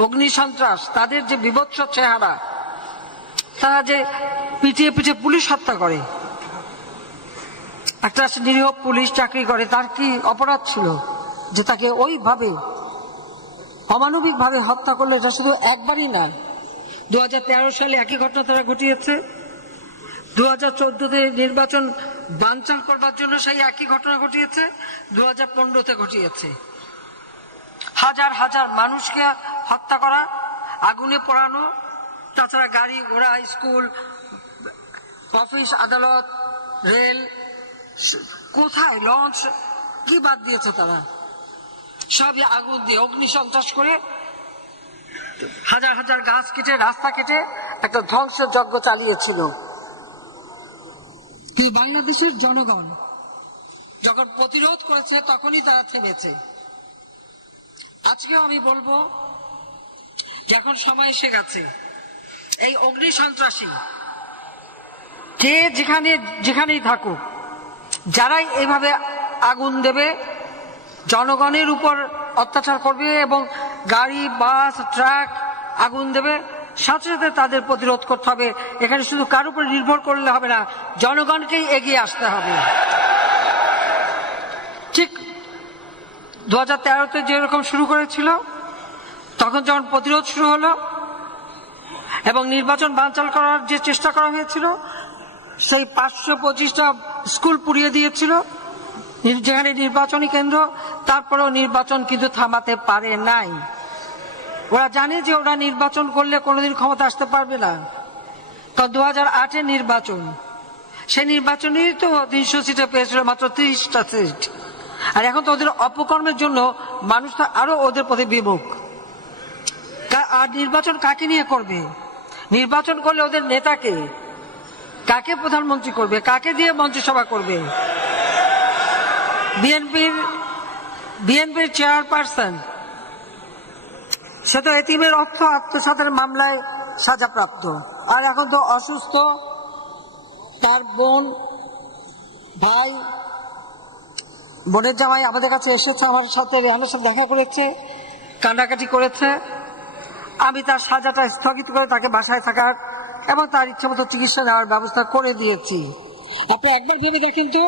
অগ্নি সন্ত্রাস, তাদের যে বিভৎস চেহারা, তারা যে পিটিয়ে পিটিয়ে পুলিশ হত্যা করে, একটা নিরীহ পুলিশ চাকরি করে, তার কি অপরাধ ছিল যে তাকে ওইভাবে অমানবিক ভাবে হত্যা করলো? এটা শুধু একবারই না, 2013 সালে একই ঘটনা তারা ঘটিয়েছে, 2014-তে নির্বাচন বানচাল করবার জন্য সেই একই ঘটনা ঘটিয়েছে, 2015-তে ঘটিয়েছে। হাজার হাজার মানুষকে হত্যা করা, আগুনে পোড়ানো, তাছাড়া গাড়ি ঘোড়া, স্কুল, অফিস, আদালত, রেল, কোথায় লঞ্চ, কি বাদ দিয়েছে তারা? সবই আগুন দিয়ে অগ্নি সন্ত্রাস করে হাজার হাজার গাছ কেটে রাস্তা কেটে একটা ধ্বংসের যজ্ঞ চালিয়েছিল। কিন্তু বাংলাদেশের জনগণ যখন প্রতিরোধ করেছে তখনই তারা থেমেছে। আজকেও আমি বলবো যে এখন সময় এসে গেছে এই অগ্নি সন্ত্রাসী কে যেখানেই থাকুক, যারাই এইভাবে আগুন দেবে, জনগণের উপর অত্যাচার করবে এবং গাড়ি বাস ট্রাক আগুন দেবে, সাথে সাথে তাদের প্রতিরোধ করতে হবে। এখানে শুধু কার উপর নির্ভর করলে হবে না, জনগণকেই এগিয়ে আসতে হবে। ঠিক 2013-তে যেরকম শুরু করেছিল, তখন যখন প্রতিরোধ শুরু হলো এবং নির্বাচন বানচাল করার যে চেষ্টা করা হয়েছিল, সেই 525টা স্কুল পুড়িয়ে দিয়েছিল যেখানে নির্বাচনী কেন্দ্র, তারপরেও নির্বাচন কিন্তু থামাতে পারে নাই। ওরা জানে যে ওরা নির্বাচন করলে কোনোদিন ক্ষমতা আসতে পারবে না, কারণ 2008-এর নির্বাচন, সেই নির্বাচনেই তো 300 সিটে পেয়েছিল মাত্র 30টা সিট। আর এখন তো ওদের অপকর্মের জন্য মানুষ তো আরো ওদের প্রতি বিমুখ। আর নির্বাচন কাকে নিয়ে করবে? নির্বাচন করলে ওদের নেতাকে, কাকে প্রধানমন্ত্রী করবে, কাকে দিয়ে মন্ত্রিসভা করবে? বিএনপির চেয়ারপারসন সে তো এতিমের অর্থ আত্মসাতের মামলায় সাজাপ্রাপ্ত, আর এখন তো অসুস্থ। তার বোনের জামাই আমাদের কাছে এসেছে, আমার সাথে রেহানের সাথে দেখা করেছে, কান্নাকাটি করেছে। আমি তার সাজাটা স্থগিত করে তাকে বাসায় থাকার এবং তার ইচ্ছে মতো চিকিৎসা নেওয়ার ব্যবস্থা করে দিয়েছি। আপনি একবার ভেবে দেখেন তো,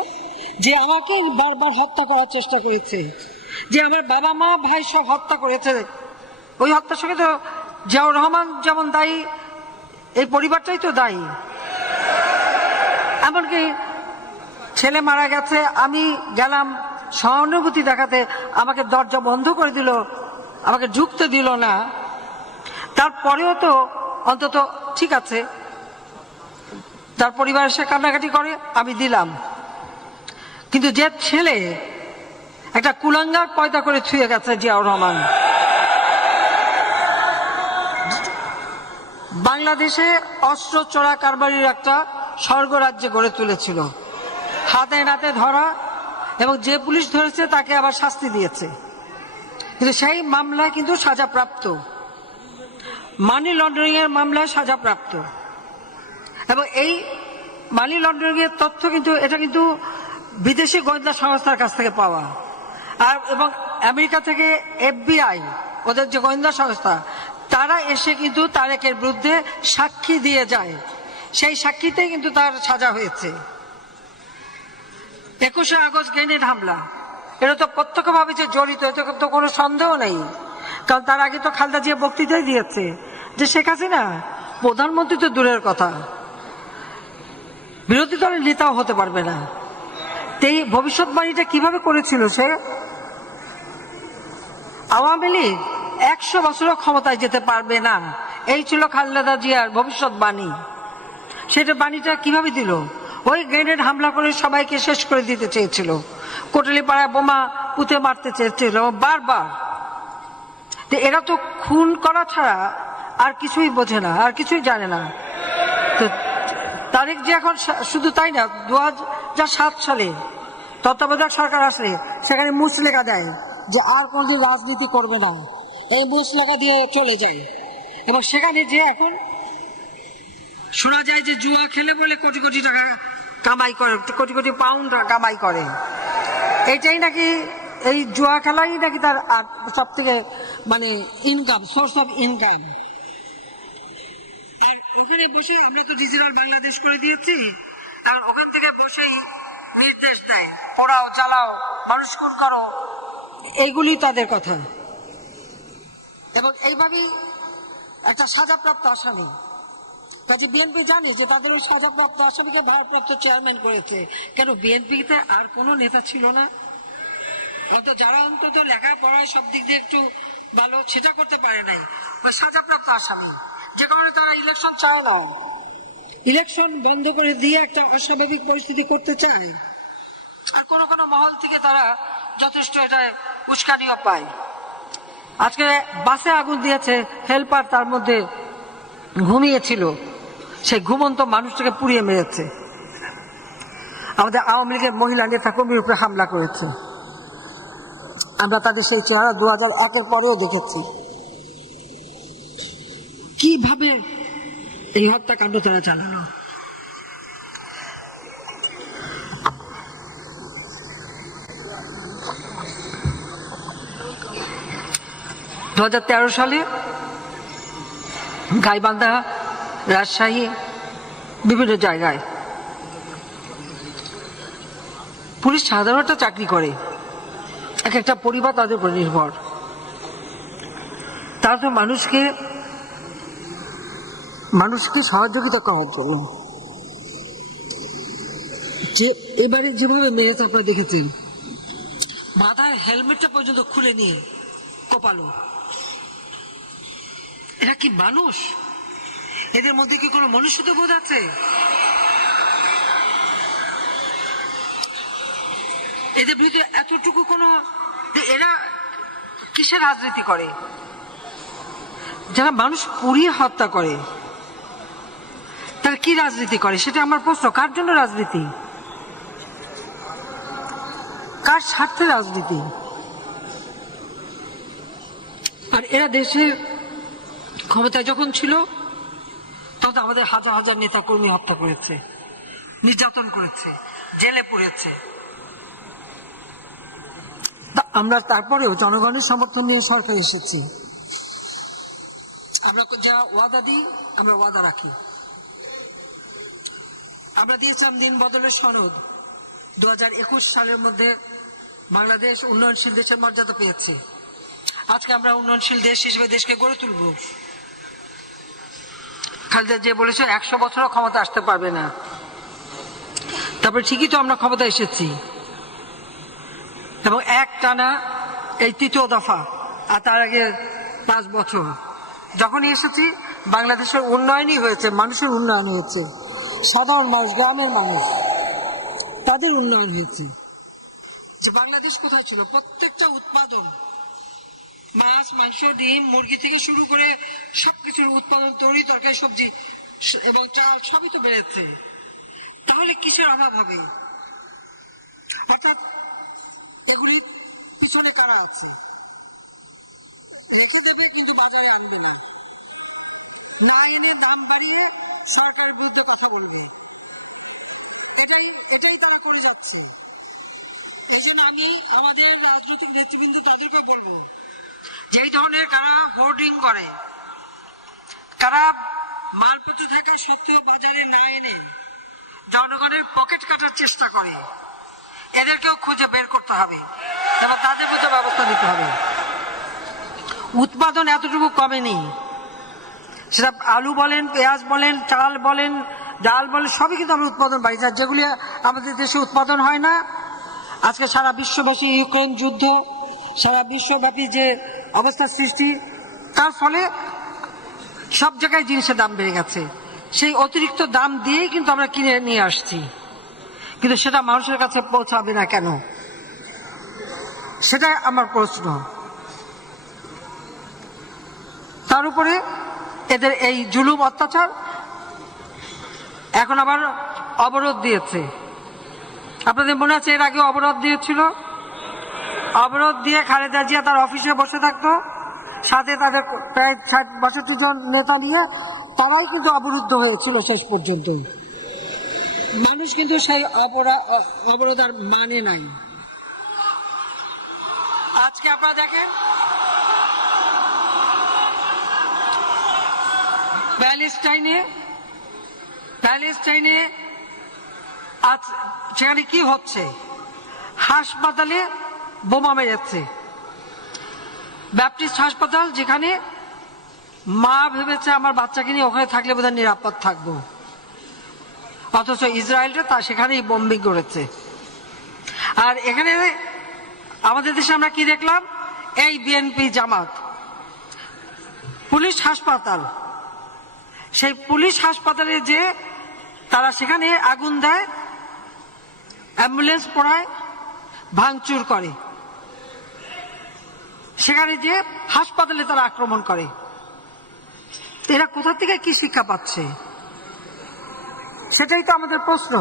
যে আমাকে বারবার হত্যা করার চেষ্টা করেছে, যে আমার বাবা মা ভাই সব হত্যা করেছে, ওই হত্যার সঙ্গে তো জিয়াউর রহমান যেমন দায়ী, এই পরিবারটাই তো দায়ী। এমনকি ছেলে মারা গেছে, আমি গেলাম সহানুভূতি দেখাতে, আমাকে দরজা বন্ধ করে দিল, আমাকে ঢুকতে দিল না। তারপরেও তো অন্তত ঠিক আছে, তার পরিবার এসে কান্নাকাটি করে, আমি দিলাম। কিন্তু যে ছেলে একটা কুলাঙ্গার পয়দা করে ছুঁয়ে গেছে জিয়াউর রহমান, বাংলাদেশে অস্ত্র চোরা কারবারির একটা স্বর্গরাজ্যে গড়ে তুলেছিল, হাতে নাতে ধরা, এবং যে পুলিশ ধরেছে তাকে আবার শাস্তি দিয়েছে। কিন্তু সেই মামলায় কিন্তু সাজাপ্রাপ্ত, মানি লন্ডারিং এর মামলায় সাজাপ্রাপ্ত। এবং এই মানি লন্ডারিং এর তথ্য কিন্তু এটা কিন্তু বিদেশি গোয়েন্দা সংস্থার কাছ থেকে পাওয়া, আর এবং আমেরিকা থেকে FBI, ওদের যে গোয়েন্দা সংস্থা, তারা এসে কিন্তু তারেকের বিরুদ্ধে সাক্ষী দিয়ে যায়। সেই সাক্ষীতে কিন্তু তার সাজা হয়েছে। 21শে আগস্ট গ্রেনেড হামলা, এটা তো প্রত্যক্ষভাবে যে জড়িত, এটা তো কোনো সন্দেহ নেই। কারণ তার আগে তো খালেদা জিয়া বক্তৃতাই দিয়েছে যে শেখ হাসিনা প্রধানমন্ত্রী তো দূরের কথা, বিরোধী দলের নেতাও হতে পারবে না। এই ভবিষ্যৎবাণীটা কিভাবে করেছিল সে? আওয়ামী লীগ 100 বছরও ক্ষমতায় যেতে পারবে না, এই ছিল খালেদা জিয়ার ভবিষ্যৎবাণী। সেটা বাণীটা কিভাবে দিল? ওই গ্রেনেড হামলা করে সবাইকে শেষ করে দিতে চেয়েছিল, কোটালীপাড়ায় বোমা পুঁতে মারতে চেয়েছিল বারবার। এরা তো খুন করা ছাড়া আর কিছুই বোঝে না, আর কিছুই জানে না। তো তারেক যে এখন শুধু তাই না, 2007 সালে তত্ত্বাবধায়ক সরকার আসলে সেখানে মুচলেখা দেয় যে আর কোনদিন রাজনীতি করবে না, এই মুচলেখা দিয়ে চলে যায়। এবং সেখানে যে এখন শোনা যায় যে জুয়া খেলে বলে কোটি কোটি টাকা কামাই করে, কোটি কোটি পাউন্ড কামাই করে। এইটাই নাকি, এই জুয়া খেলাই নাকি তার সব থেকে মানে ইনকাম, সোর্স অফ ইনকাম। ওখানে বসে আমরা তো ডিজিটাল বাংলাদেশ করে দিয়েছি, আর ওখান থেকে বসেই নির্দেশ দেয়, পড়াও চালাও মানুষ খুন করো, এইগুলি তাদের কথা। এবং এইভাবেই একটা সাজাপ্রাপ্ত আসামি, কাজে বিএনপি জানি যে তাদের ওই সাজাপ্রাপ্ত আসামিকে ভারপ্রাপ্ত চেয়ারম্যান করেছে। কেন বিএনপিতে আর কোনো নেতা ছিল না? অত যারা অন্তত লেখাপড়ায় সব দিক দিয়ে একটু ভালো, সেটা করতে পারে নাই, ওই সাজাপ্রাপ্ত আসামি, যে কারণে তারা ইলেকশন চায় না, ইলেকশন বন্ধ করে দিয়ে একটা অস্বাভাবিক পরিস্থিতি করতে চায়। আর কোনো কোনো মহল থেকে তারা যথেষ্ট এটা উস্কানি আমিও পাই। আজকে বাসে আগুন দিয়েছে, হেল্পার তার মধ্যে ঘুমিয়েছিল, সেই ঘুমন্ত মানুষটাকে পুড়িয়ে মেরেছে। আমাদের আওয়ামী লীগের মহিলা নেতা কর্মীর উপরে হামলা করেছে। আমরা তাদের সেই চেহারা 2001-এর পরেও দেখেছি। কিভাবে এই হত্যাকাণ্ড তারা চালানো। দু 2013 সালে গাইবান্ধা, রাজশাহী, বিভিন্ন জায়গায় পুলিশ সাধারণ একটা চাকরি করে, এক একটা পরিবার তাদের উপর নির্ভর। তারা তো মানুষকে সহযোগিতা করার জন্য যে এবারে যেভাবে মেরেছে আপনারা দেখেছেন, মাথার হেলমেটটা পর্যন্ত খুলে নিয়ে কপালো। এরা কি মানুষ? এদের মধ্যে কি কোনো মনুষ্যত্ব বোধ আছে? এদের বিরুদ্ধে এতটুকু এরা কিসের রাজনীতি করে? যারা মানুষ পুড়িয়ে হত্যা করে তারা কি রাজনীতি করে, সেটা আমার প্রশ্ন। কার জন্য রাজনীতি? কার স্বার্থে রাজনীতি? আর এরা দেশের ক্ষমতায় যখন ছিল তখন আমাদের হাজার হাজার নেতা কর্মী হত্যা করেছে, নির্যাতন করেছে, জেলে পুড়েছে। আমরা তারপরেও জনগণের সমর্থন নিয়ে সরকার এসেছি। আমরা যা ওয়াদা দিই আমরা ওয়াদা রাখি। আমরা দিয়েছিলাম দিন বদলের সনদ। 2021 সালের মধ্যে বাংলাদেশ উন্নয়নশীল দেশের মর্যাদা পেয়েছে। আজকে আমরা উন্নয়নশীল দেশ হিসেবে দেশকে গড়ে তুলব। খালেদা যে বলেছে 100 বছরও ক্ষমতা আসতে পারবে না, তারপরে ঠিকই তো আমরা ক্ষমতা এসেছি। এবং এক টানা এই 3য় দফা, আর তার আগে 5 বছর যখনই এসেছি বাংলাদেশের উন্নয়নই হয়েছে, মানুষের উন্নয়ন হয়েছে, সাধারণ মানুষ, গ্রামের মানুষ, তাদের উন্নয়ন হয়েছে। যে বাংলাদেশ কোথায় ছিল? প্রত্যেকটা উৎপাদন, মাছ, মাংস, ডিম, মুরগি থেকে শুরু করে সবকিছুর উৎপাদন, তরি তরকারি, সবজি এবং চাল সবই তো বেড়েছে। তাহলে কিসের অভাব হবে? অর্থাৎ এগুলি পিছনে কারা আছে? রেখে দেবে কিন্তু বাজারে আনবে না, না এনে দাম বাড়িয়ে সরকারের বিরুদ্ধে কথা বলবে। এটাই তারা করে যাচ্ছে। এই জন্য আমি আমাদের রাজনৈতিক নেতৃবৃন্দ তাদেরকে বলবো, যে এই ধরনের কারা হোর্ডিং করে, কারা মালপত্র থাকা সত্ত্বেও বাজারে না এনে জনগণের পকেট কাটার চেষ্টা করে, এদেরকেও খুঁজে বের করতে হবে এবং তাদের মতো ব্যবস্থা নিতে হবে। উৎপাদন এতটুকু কমেনি, সেটা আলু বলেন, পেঁয়াজ বলেন, চাল বলেন, ডাল বলেন, সবই কিন্তু আমরা উৎপাদন বাড়িয়েছি। যেগুলি আমাদের দেশে উৎপাদন হয় না, আজকে সারা বিশ্ববাসী ইউক্রেন যুদ্ধ, সারা বিশ্বব্যাপী যে অবস্থার সৃষ্টি, তার ফলে সব জায়গায় জিনিসের দাম বেড়ে গেছে। সেই অতিরিক্ত দাম দিয়েই কিন্তু আমরা কিনে নিয়ে আসছি, কিন্তু সেটা মানুষের কাছে পৌঁছাবে না কেন? সেটাই আমার প্রশ্ন। তার উপরে এদের এই জুলুম অত্যাচার এখন আবার অবরোধ দিয়েছে। আপনাদের মনে আছে এর আগে অবরোধ দিয়েছিল? অবরোধ দিয়ে খালেদা জিয়া তার অফিসে বসে থাকতো, সাথে তাদের প্রায় 60-62 জন নেতা নিয়ে তারাই কিন্তু অবরুদ্ধ হয়েছিল শেষ পর্যন্ত। মানুষ কিন্তু সেই অবরোধ আর মানে নাই। আজকে আপনারা দেখেন প্যালেস্টাইনে আজ সেখানে কি হচ্ছে? হাসপাতালে বোমা মেরেছে। ব্যাপটিস্ট হাসপাতাল, যেখানে মা ভেবেছে আমার বাচ্চাকে নিয়ে ওখানে থাকলে বোধহয় নিরাপদ থাকবো, অথচ ইসরায়েলটা তা সেখানেই বোম্বিং করেছে। আর এখানে আমাদের দেশে আমরা কি দেখলাম? এই বিএনপি জামাত পুলিশ হাসপাতাল, সেই পুলিশ হাসপাতালে যে তারা সেখানে আগুন দেয়, অ্যাম্বুলেন্স পোড়ায়, ভাঙচুর করে। সেখানে যে হাসপাতালে তারা আক্রমণ করে। এরা কোথা থেকে কি শিক্ষা পাচ্ছে, সেটাই তো আমাদের প্রশ্ন।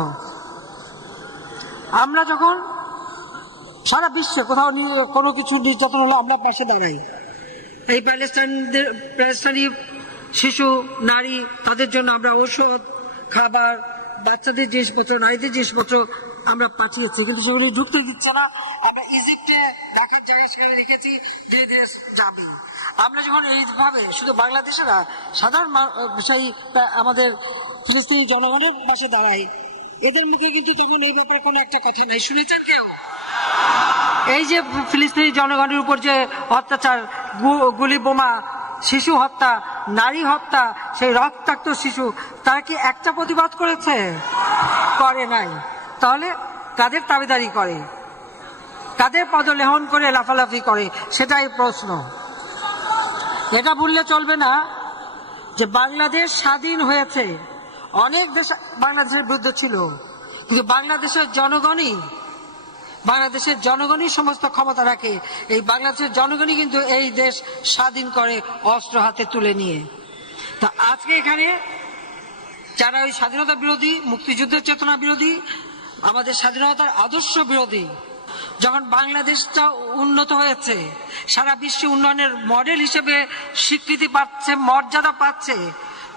আমরা যখন সারা বিশ্বে কোথাও কোনো কিছু নির্যাতন হলো আমরা পাশে দাঁড়াই। এই প্যালেস্টাইনি শিশু নারী তাদের জন্য আমরা ঔষধ, খাবার, বাচ্চাদের জিনিসপত্র, নারীদের জিনিসপত্র আমরা পাঠিয়েছি, কিন্তু সেগুলি ঢুকতে দিচ্ছে না। আমরা ইজিপ্টে দেখার জায়গা সেখানে রেখেছি, ধীরে ধীরে যাবে। আমরা যখন এইভাবে শুধু বাংলাদেশেরা সাধারণ সেই আমাদের ফিলিস্তিনি জনগণের পাশে দাঁড়াই, এদের মুখে কিন্তু তখন এই ব্যাপারে কোনো একটা কথা নাই। শুনেছেন কেউ এই যে ফিলিস্তিনি জনগণের উপর যে অত্যাচার, গুলি বোমা, শিশু হত্যা, নারী হত্যা, সেই রক্তাক্ত শিশু, তারা কি একটা প্রতিবাদ করেছে? করে নাই। তাহলে কাদের দাবিদারি করে, কাদের পদলেহন করে লাফালাফি করে, সেটাই প্রশ্ন। এটা ভুললে চলবে না যে বাংলাদেশ স্বাধীন হয়েছে, অনেক দেশ বাংলাদেশের বিরুদ্ধে ছিল, কিন্তু বাংলাদেশের জনগণই সমস্ত ক্ষমতা রাখে। এই বাংলাদেশের জনগণই কিন্তু এই দেশ স্বাধীন করে অস্ত্র হাতে তুলে নিয়ে। তা আজকে এখানে যারা ওই স্বাধীনতা বিরোধী, মুক্তিযুদ্ধের চেতনা বিরোধী, আমাদের স্বাধীনতার আদর্শ বিরোধী, যখন বাংলাদেশটা উন্নত হয়েছে, সারা বিশ্বে উন্নয়নের মডেল হিসেবে স্বীকৃতি পাচ্ছে, মর্যাদা পাচ্ছে,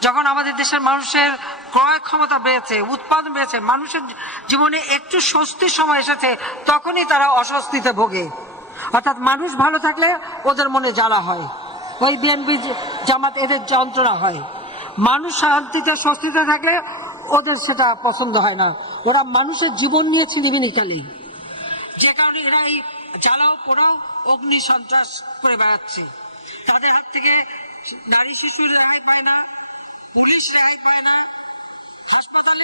যখন আমাদের দেশের মানুষের ক্রয় ক্ষমতা বেড়েছে, উৎপাদন বেড়েছে, মানুষের জীবনে একটু স্বস্তির সময় এসেছে, তখনই তারা অস্বস্তিতে ভোগে। অর্থাৎ মানুষ ভালো থাকলে ওদের মনে জ্বালা হয়, ওই বিএনপি জামাত এদের যন্ত্রণা হয়। মানুষ শান্তিতে স্বস্তিতে থাকলে ওদের সেটা পছন্দ হয় না। ওরা মানুষের জীবন নিয়ে ছিনিমিনি খেলে, যে কারণে এরা এই জ্বালাও পোড়াও অগ্নি সন্ত্রাস করে বেড়াচ্ছে। তাদের হাত থেকে নারী শিশু রেহাই পায় না, পুলিশ রেহাই পায় না, হাসপাতাল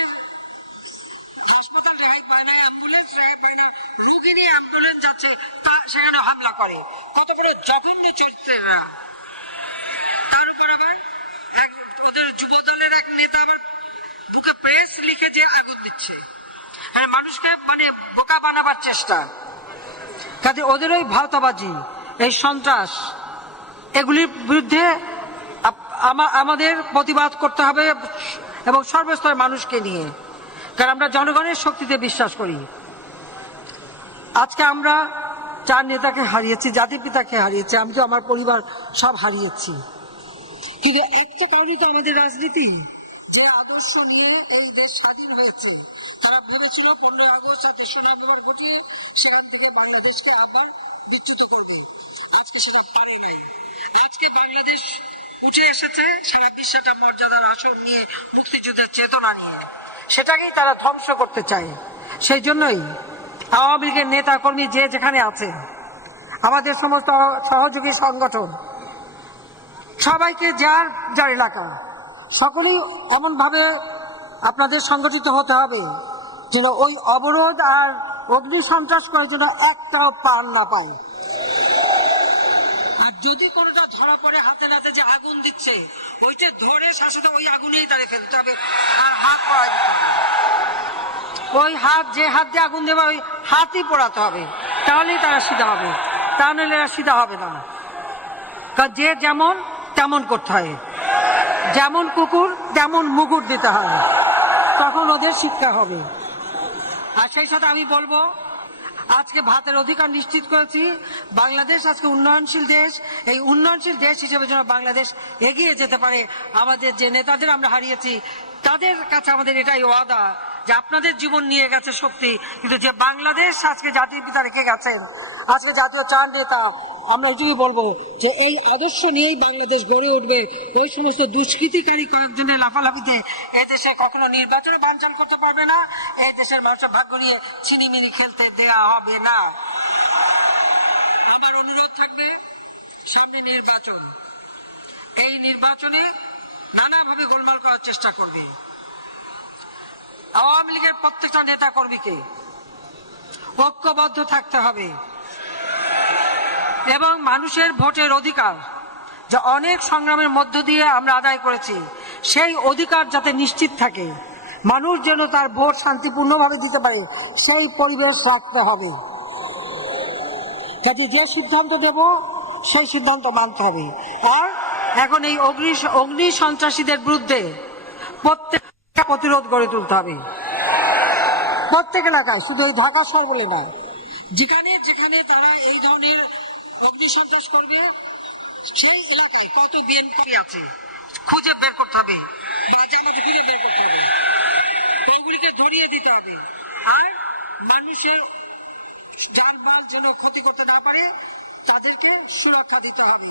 রেহাই পায় না, অ্যাম্বুলেন্স রেহাই পায় না। রোগী নিয়ে অ্যাম্বুলেন্স যাচ্ছে, তা সেখানে হামলা করে। কত বড় জঘন্য চরিত্র এরা। তার উপর আবার ওদের যুবদলের এক নেতা আবার বুকে প্রেস লিখে যে আগুন দিচ্ছে, হ্যাঁ, মানুষকে মানে বোকা বানাবার চেষ্টা। কাজে ওদের ওই ভাওতাবাজি, এই সন্ত্রাস, এগুলির বিরুদ্ধে আমাদের প্রতিবাদ করতে হবে, এবং সর্বস্তরের মানুষকে নিয়ে, কারণ আমরা জনগণের শক্তিতে বিশ্বাস করি। আজকে আমরা 4 নেতাকে হারিয়েছি, জাতির পিতাকে হারিয়েছি, আমি তো আমার পরিবার সব হারিয়েছি, কিন্তু একটা কারণই তো আমাদের রাজনীতি। যে আদর্শ নিয়ে এই দেশ স্বাধীন হয়েছে, তারা ভেবেছিল 15 আগস্ট আর 3 নভেম্বর ঘটিয়ে সেখান থেকে বাংলাদেশকে আবার বিচ্যুত করবে। আজকে সেটা পারে নাই। আজকে বাংলাদেশ উঠে এসেছে সারা বিশ্বটা মর্যাদার আসন নিয়ে, মুক্তিযুদ্ধের চেতনা নিয়ে, সেটাকেই তারা ধ্বংস করতে চায়। সেই জন্যই আওয়ামী লীগের নেতা কর্মী যে যেখানে আছে, আমাদের সমস্ত সহযোগী সংগঠন, সবাইকে যার যার এলাকা, সকলেই এমন ভাবে আপনাদের সংগঠিত হতে হবে যেন ওই অবরোধ আর অগ্নি সন্ত্রাস করার জন্য একটাও পান না পায়। আর যদি কোনোটা ধরা পড়ে হাতে নাতে যে আগুন দিচ্ছে, ওইটা ধরে শাসনে ওই আগুনেই তারে ফেলতে হবে। আর ওই হাত, যে হাত দিয়ে আগুন দেবে ওই হাতই পোড়াতে হবে, তাহলেই তারা সিধা হবে, তা নাহলে এরা সিধা হবে না। কারণ যে যেমন তেমন করতে হয়, যেমন কুকুর তেমন মুগুর দিতে হয়, তখন ওদের শিক্ষা হবে। আর সেই সাথে আমি বলবো, আজকে ভাতের অধিকার নিশ্চিত করেছি। বাংলাদেশ আজকে উন্নয়নশীল দেশ। এই উন্নয়নশীল দেশ হিসেবে যেন বাংলাদেশ এগিয়ে যেতে পারে, আমাদের যে নেতাদের আমরা হারিয়েছি তাদের কাছে আমাদের এটাই ওয়াদা যে আপনাদের জীবন নিয়ে গেছে শক্তি, কিন্তু যে বাংলাদেশ আজকে জাতির পিতা রেখে গেছেন, আজকে জাতীয় 4 নেতা, আমরা এটুকুই বলবো যে এই আদর্শ নিয়েই বাংলাদেশ গড়ে উঠবে। ওই সমস্ত দুষ্কৃতিকারী কয়েকজনের লাফালাফিতে এই দেশে কখনো নির্বাচনে বানচাল করতে পারবে না, এই দেশের মানুষের ভাগ্য নিয়ে ছিনিমিনি খেলতে দেয়া হবে না। আমার অনুরোধ থাকবে, সামনে নির্বাচন, এই নির্বাচনে নানাভাবে গোলমাল করার চেষ্টা করবে। আওয়ামী লীগের প্রত্যেকটা নেতা কর্মীকে ঐক্যবদ্ধ থাকতে হবে, এবং মানুষের ভোটের অধিকার যা অনেক সংগ্রামের মধ্য দিয়ে আমরা আদায় করেছি, সেই অধিকার যাতে নিশ্চিত থাকে, মানুষ যেন তার ভোট শান্তিপূর্ণভাবে দিতে পারে, সেই পরিবেশ রাখতে হবে। কাজে যে সিদ্ধান্ত দেব সেই সিদ্ধান্ত মানতে হবে। আর এখন এই অগ্নি সন্ত্রাসীদের বিরুদ্ধে প্রত্যেক প্রতিরোধ গড়ে তুলতে হবে, প্রত্যেক এলাকায়, শুধু এই ঢাকা শহর বলে নয়, যেখানে যেখানে তারা এই ধরনের অগ্নি সন্ত্রাস করবে সেই এলাকায় কত বিএনপি আছে খুঁজে বের করতে হবে, খুঁজে বের করতে হবে, ওগুলিকে ধরিয়ে দিতে হবে। আর মানুষের যানবাহন যেন ক্ষতি করতে না পারে তাদেরকে সুরক্ষা দিতে হবে।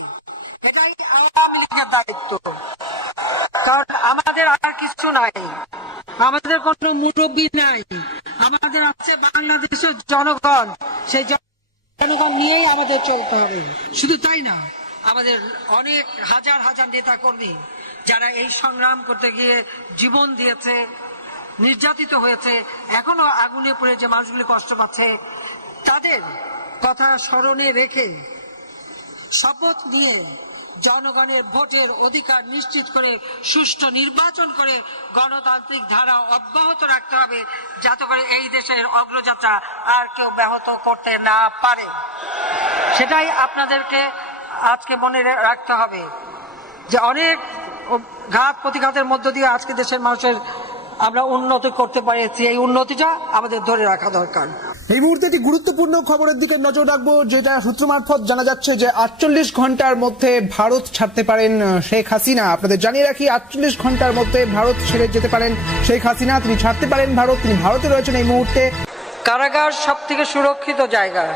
এটাই আওয়ামী লীগের দায়িত্ব। কারণ আমাদের আর কিছু নাই, আমাদের কোনো মুরব্বী নাই, আমাদের আছে বাংলাদেশের জনগণ। সেই জনগণ নিয়েই আমাদের চলতে হবে। শুধু তাই না, আমাদের অনেক হাজার হাজার নেতা কর্মী যারা এই সংগ্রাম করতে গিয়ে জীবন দিয়েছে, নির্যাতিত হয়েছে, এখনো আগুনে পড়ে যে মানুষগুলি কষ্ট পাচ্ছে, তাদের কথা স্মরণে রেখে শপথ নিয়ে জনগণের ভোটের অধিকার নিশ্চিত করে সুষ্ঠু নির্বাচন করে গণতান্ত্রিক ধারা অব্যাহত রাখতে হবে, যাতে করে এই দেশের অগ্রযাত্রা আর কেউ ব্যাহত করতে না পারে। সেটাই আপনাদেরকে আজকে মনে রাখতে হবে যে অনেক ঘাত প্রতিঘাতের মধ্য দিয়ে আজকে দেশের মানুষের আমরা উন্নতি করতে পেরেছি, এই উন্নতিটা আমাদের ধরে রাখা দরকার। এই মুহূর্তে একটি গুরুত্বপূর্ণ খবরের দিকে নজর রাখবো, যেটা সূত্র মারফত জানা যাচ্ছে যে 48 ঘন্টার মধ্যে ভারত ছাড়তে পারেন শেখ হাসিনা। আপনাদের জানিয়ে রাখি, 48 ঘন্টার মধ্যে ভারত ছেড়ে যেতে পারেন শেখ হাসিনা। তিনি ছাড়তে পারেন ভারত, তিনি ভারতে রয়েছেন এই মুহূর্তে। কারাগার সব থেকে সুরক্ষিত জায়গা,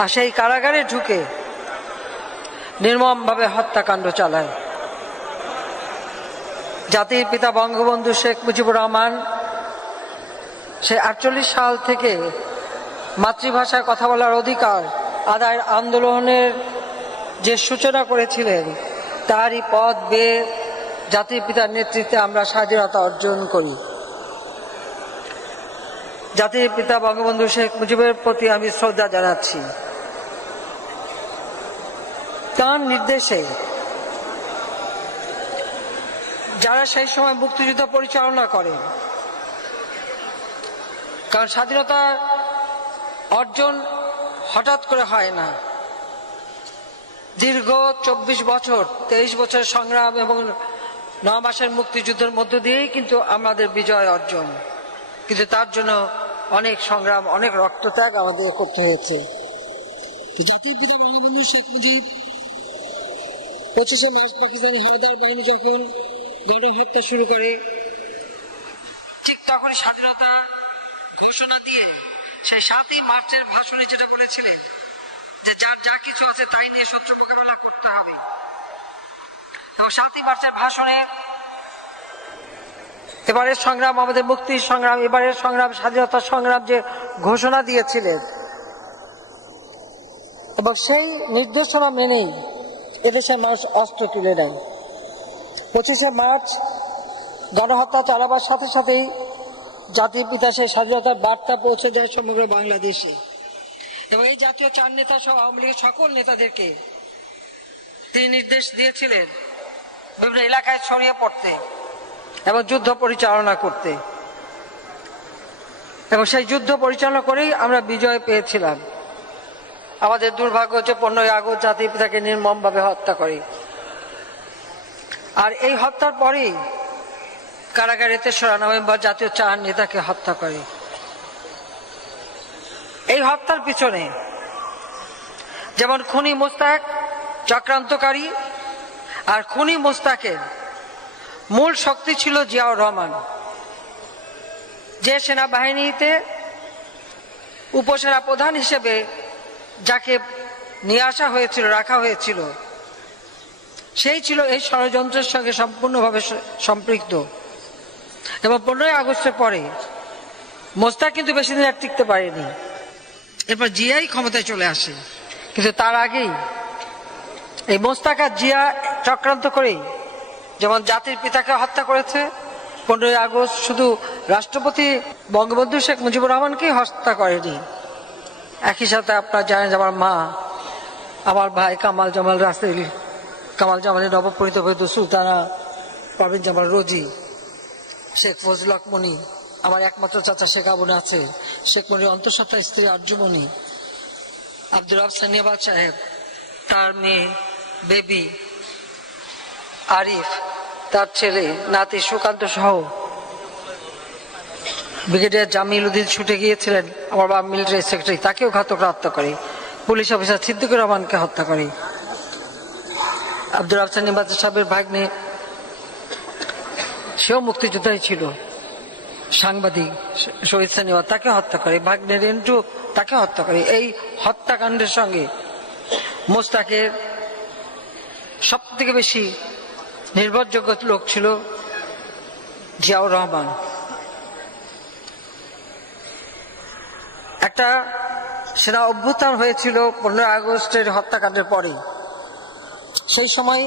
আর সেই কারাগারে ঢুকে নির্মমভাবে হত্যাকাণ্ড চালায়। জাতির পিতা বঙ্গবন্ধু শেখ মুজিবুর রহমান সে 48 সাল থেকে মাতৃভাষায় কথা বলার অধিকার আদায়ের আন্দোলনের যে সূচনা করেছিলেন, তারই পথ বেয়ে জাতির পিতার নেতৃত্বে আমরা স্বাধীনতা অর্জন করি। জাতির পিতা বঙ্গবন্ধু শেখ মুজিবের প্রতি আমি শ্রদ্ধা জানাচ্ছি। তার নির্দেশে যারা সেই সময় মুক্তিযুদ্ধ পরিচালনা করে, কারণ স্বাধীনতা অর্জন হঠাৎ করে হয় না, দীর্ঘ 24 বছর 23 বছর সংগ্রাম এবং 9 মাসের মুক্তিযুদ্ধের মধ্য দিয়েই কিন্তু আমাদের বিজয় অর্জন। কিন্তু তার জন্য অনেক সংগ্রাম, অনেক রক্তত্যাগ আমাদের করতে হয়েছে। জাতির পিতা বঙ্গবন্ধু শেখ মুজিব 25শে মার্চ পাকিস্তানি হানাদার বাহিনী যখন গণহত্যা শুরু করে, ঠিক তখন স্বাধীনতা ঘোষণা দিয়ে সেই 7ই মার্চের ভাষণে যেটা বলেছিলেন যে যার যা কিছু আছে তাই নিয়ে শত্রু মোকাবেলা করতে হবে। এবং 7ই মার্চের ভাষণে এবারের সংগ্রাম আমাদের মুক্তির সংগ্রাম, এবারের সংগ্রাম স্বাধীনতা সংগ্রাম যে ঘোষণা দিয়েছিলেন, এবং সেই নির্দেশনা মেনেই এদেশের মানুষ অস্ত্র তুলে নেয়। 25শে মার্চ গণহত্যা চালাবার সাথে সাথেই জাতির পিতা সেই স্বাধীনতার বার্তা পৌঁছে যায় সমগ্র বাংলাদেশে। এবং এই জাতীয় 4 নেতা সহ আওয়ামী লীগের সকল নেতাদেরকে তিনি নির্দেশ দিয়েছিলেন বিভিন্ন এলাকায় ছড়িয়ে পড়তে এবং যুদ্ধ পরিচালনা করতে। এবং সেই যুদ্ধ পরিচালনা করেই আমরা বিজয় পেয়েছিলাম। আমাদের দুর্ভাগ্য হচ্ছে 15ই আগস্ট জাতির পিতাকে নির্মমভাবে হত্যা করে। আর এই হত্যার পরেই কারাগারে 3রা নভেম্বর জাতীয় 4 নেতাকে হত্যা করে। এই হত্যার পিছনে যেমন খুনি মোস্তাক চক্রান্তকারী, আর খুনি মোস্তাকের মূল শক্তি ছিল জিয়াউর রহমান, যে সেনাবাহিনীতে উপসেনা প্রধান হিসেবে যাকে নিয়ে আসা হয়েছিল, রাখা হয়েছিল, সেই ছিল এই ষড়যন্ত্রের সঙ্গে সম্পূর্ণভাবে সম্পৃক্ত। এবং 15ই আগস্টের পরে মোস্তাক কিন্তু বেশি দিন আর টিকতে পারেনি, এরপর জিয়াই ক্ষমতায় চলে আসে। কিন্তু তার আগেই এই মোস্তাক আর জিয়া চক্রান্ত করেই যেমন জাতির পিতাকে হত্যা করেছে, 15ই আগস্ট শুধু রাষ্ট্রপতি বঙ্গবন্ধু শেখ মুজিবুর রহমানকেই হত্যা করেনি, একই সাথে আপনারা জানেন যে আমার মা, আমার ভাই কামাল জামাল রাসেল, কামাল জামালের নবপরিণীত বধূ সুলতানা পারভিন জামাল রোজি, শেখ ফজল হক মনি, আমার একমাত্র চাচা শেখ আবু নাসের, শেখ মনির অন্তঃসত্ত্বা স্ত্রী আরজুমনি, আব্দুর রব সানিয়াবাদ সাহেব, তার মেয়ে বেবি আরিফ, তার ছেলে নাতি সুকান্ত সহ ব্রিগেডিয়ার জামিল উদ্দিন ছুটে গিয়েছিলেন আমার বাবা মিলিটারি সেক্রেটারি, তাকেও ঘাতকরা হত্যা করে। পুলিশ অফিসার সিদ্দিকুর রহমানকে হত্যা করে। আব্দুর আফসান নিবাসী সাহেবের ভাগ্নে, সেও মুক্তিযোদ্ধাই ছিল, সাংবাদিক শহীদ সানিওয়ার, তাকে হত্যা করে। ভাগ্নে রেন্টু, তাকে হত্যা করে। এই হত্যাকাণ্ডের সঙ্গে মোস্তাকের সব থেকে বেশি নির্ভরযোগ্য লোক ছিল জিয়াউর রহমান। একটা সেনা অভ্যুত্থান হয়েছিল 15 আগস্টের হত্যাকাণ্ডের পরে। সেই সময়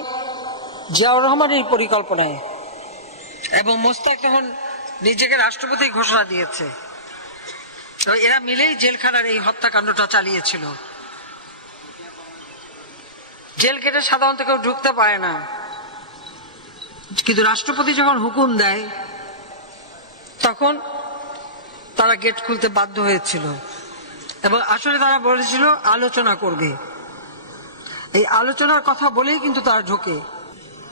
জিয়াউর রহমানের পরিকল্পনায় এবং মোস্তাক তখন নিজেকে রাষ্ট্রপতি ঘোষণা দিয়েছে, এরা মিলেই জেলখানার এই হত্যাকাণ্ডটা চালিয়েছিল। জেল গেটে সাধারণত কেউ ঢুকতে পারে না, কিন্তু রাষ্ট্রপতি যখন হুকুম দেয় তখন তারা গেট খুলতে বাধ্য হয়েছিল। এবং আসলে তারা বলেছিল আলোচনা করবে, এই আলোচনার কথা বলেই কিন্তু তারা ঢোকে।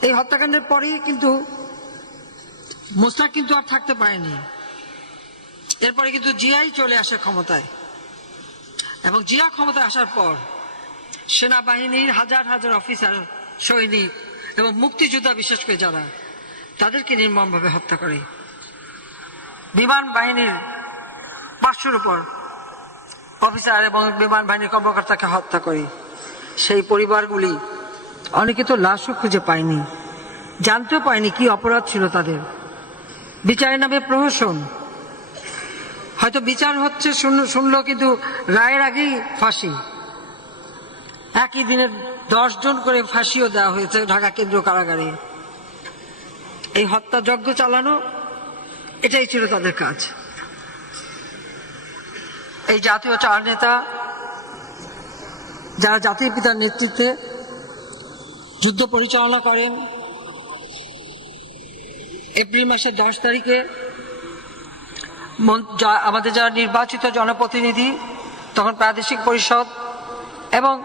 এই হত্যাকাণ্ডের পরেই কিন্তু মোস্তাক কিন্তু আর থাকতে পারেনি। এরপরে কিন্তু জিয়াই চলে আসে ক্ষমতায়, এবং জিয়া ক্ষমতায় আসার পর সেনাবাহিনীর হাজার হাজার অফিসার, সৈনিক এবং মুক্তিযোদ্ধা, বিশেষ করে যারা, তাদেরকে নির্মমভাবে হত্যা করে। বিমান বাহিনীর 500-র উপর অফিসার এবং বিমান বাহিনীর কর্মকর্তাকে হত্যা করে। সেই পরিবারগুলি অনেকে তো লাশও খুঁজে পায়নি, জানতেও পায়নি কি অপরাধ ছিল তাদের। বিচারের নামে প্রহসন, হয়তো বিচার হচ্ছে শুনলো, কিন্তু রায়ের আগেই ফাঁসি। একই দিনে 10 জন করে ফাঁসিও দেওয়া হয়েছে ঢাকা কেন্দ্রীয় কারাগারে। এই হত্যাযজ্ঞ চালানো, এটাই ছিল তাদের কাজ। এই জাতীয় 4 নেতা, যারা জাতির পিতার নেতৃত্বে যুদ্ধ পরিচালনা করেন, এপ্রিল মাসের 10 তারিখে আমাদের যারা নির্বাচিত জনপ্রতিনিধি, তখন প্রাদেশিক পরিষদ এবং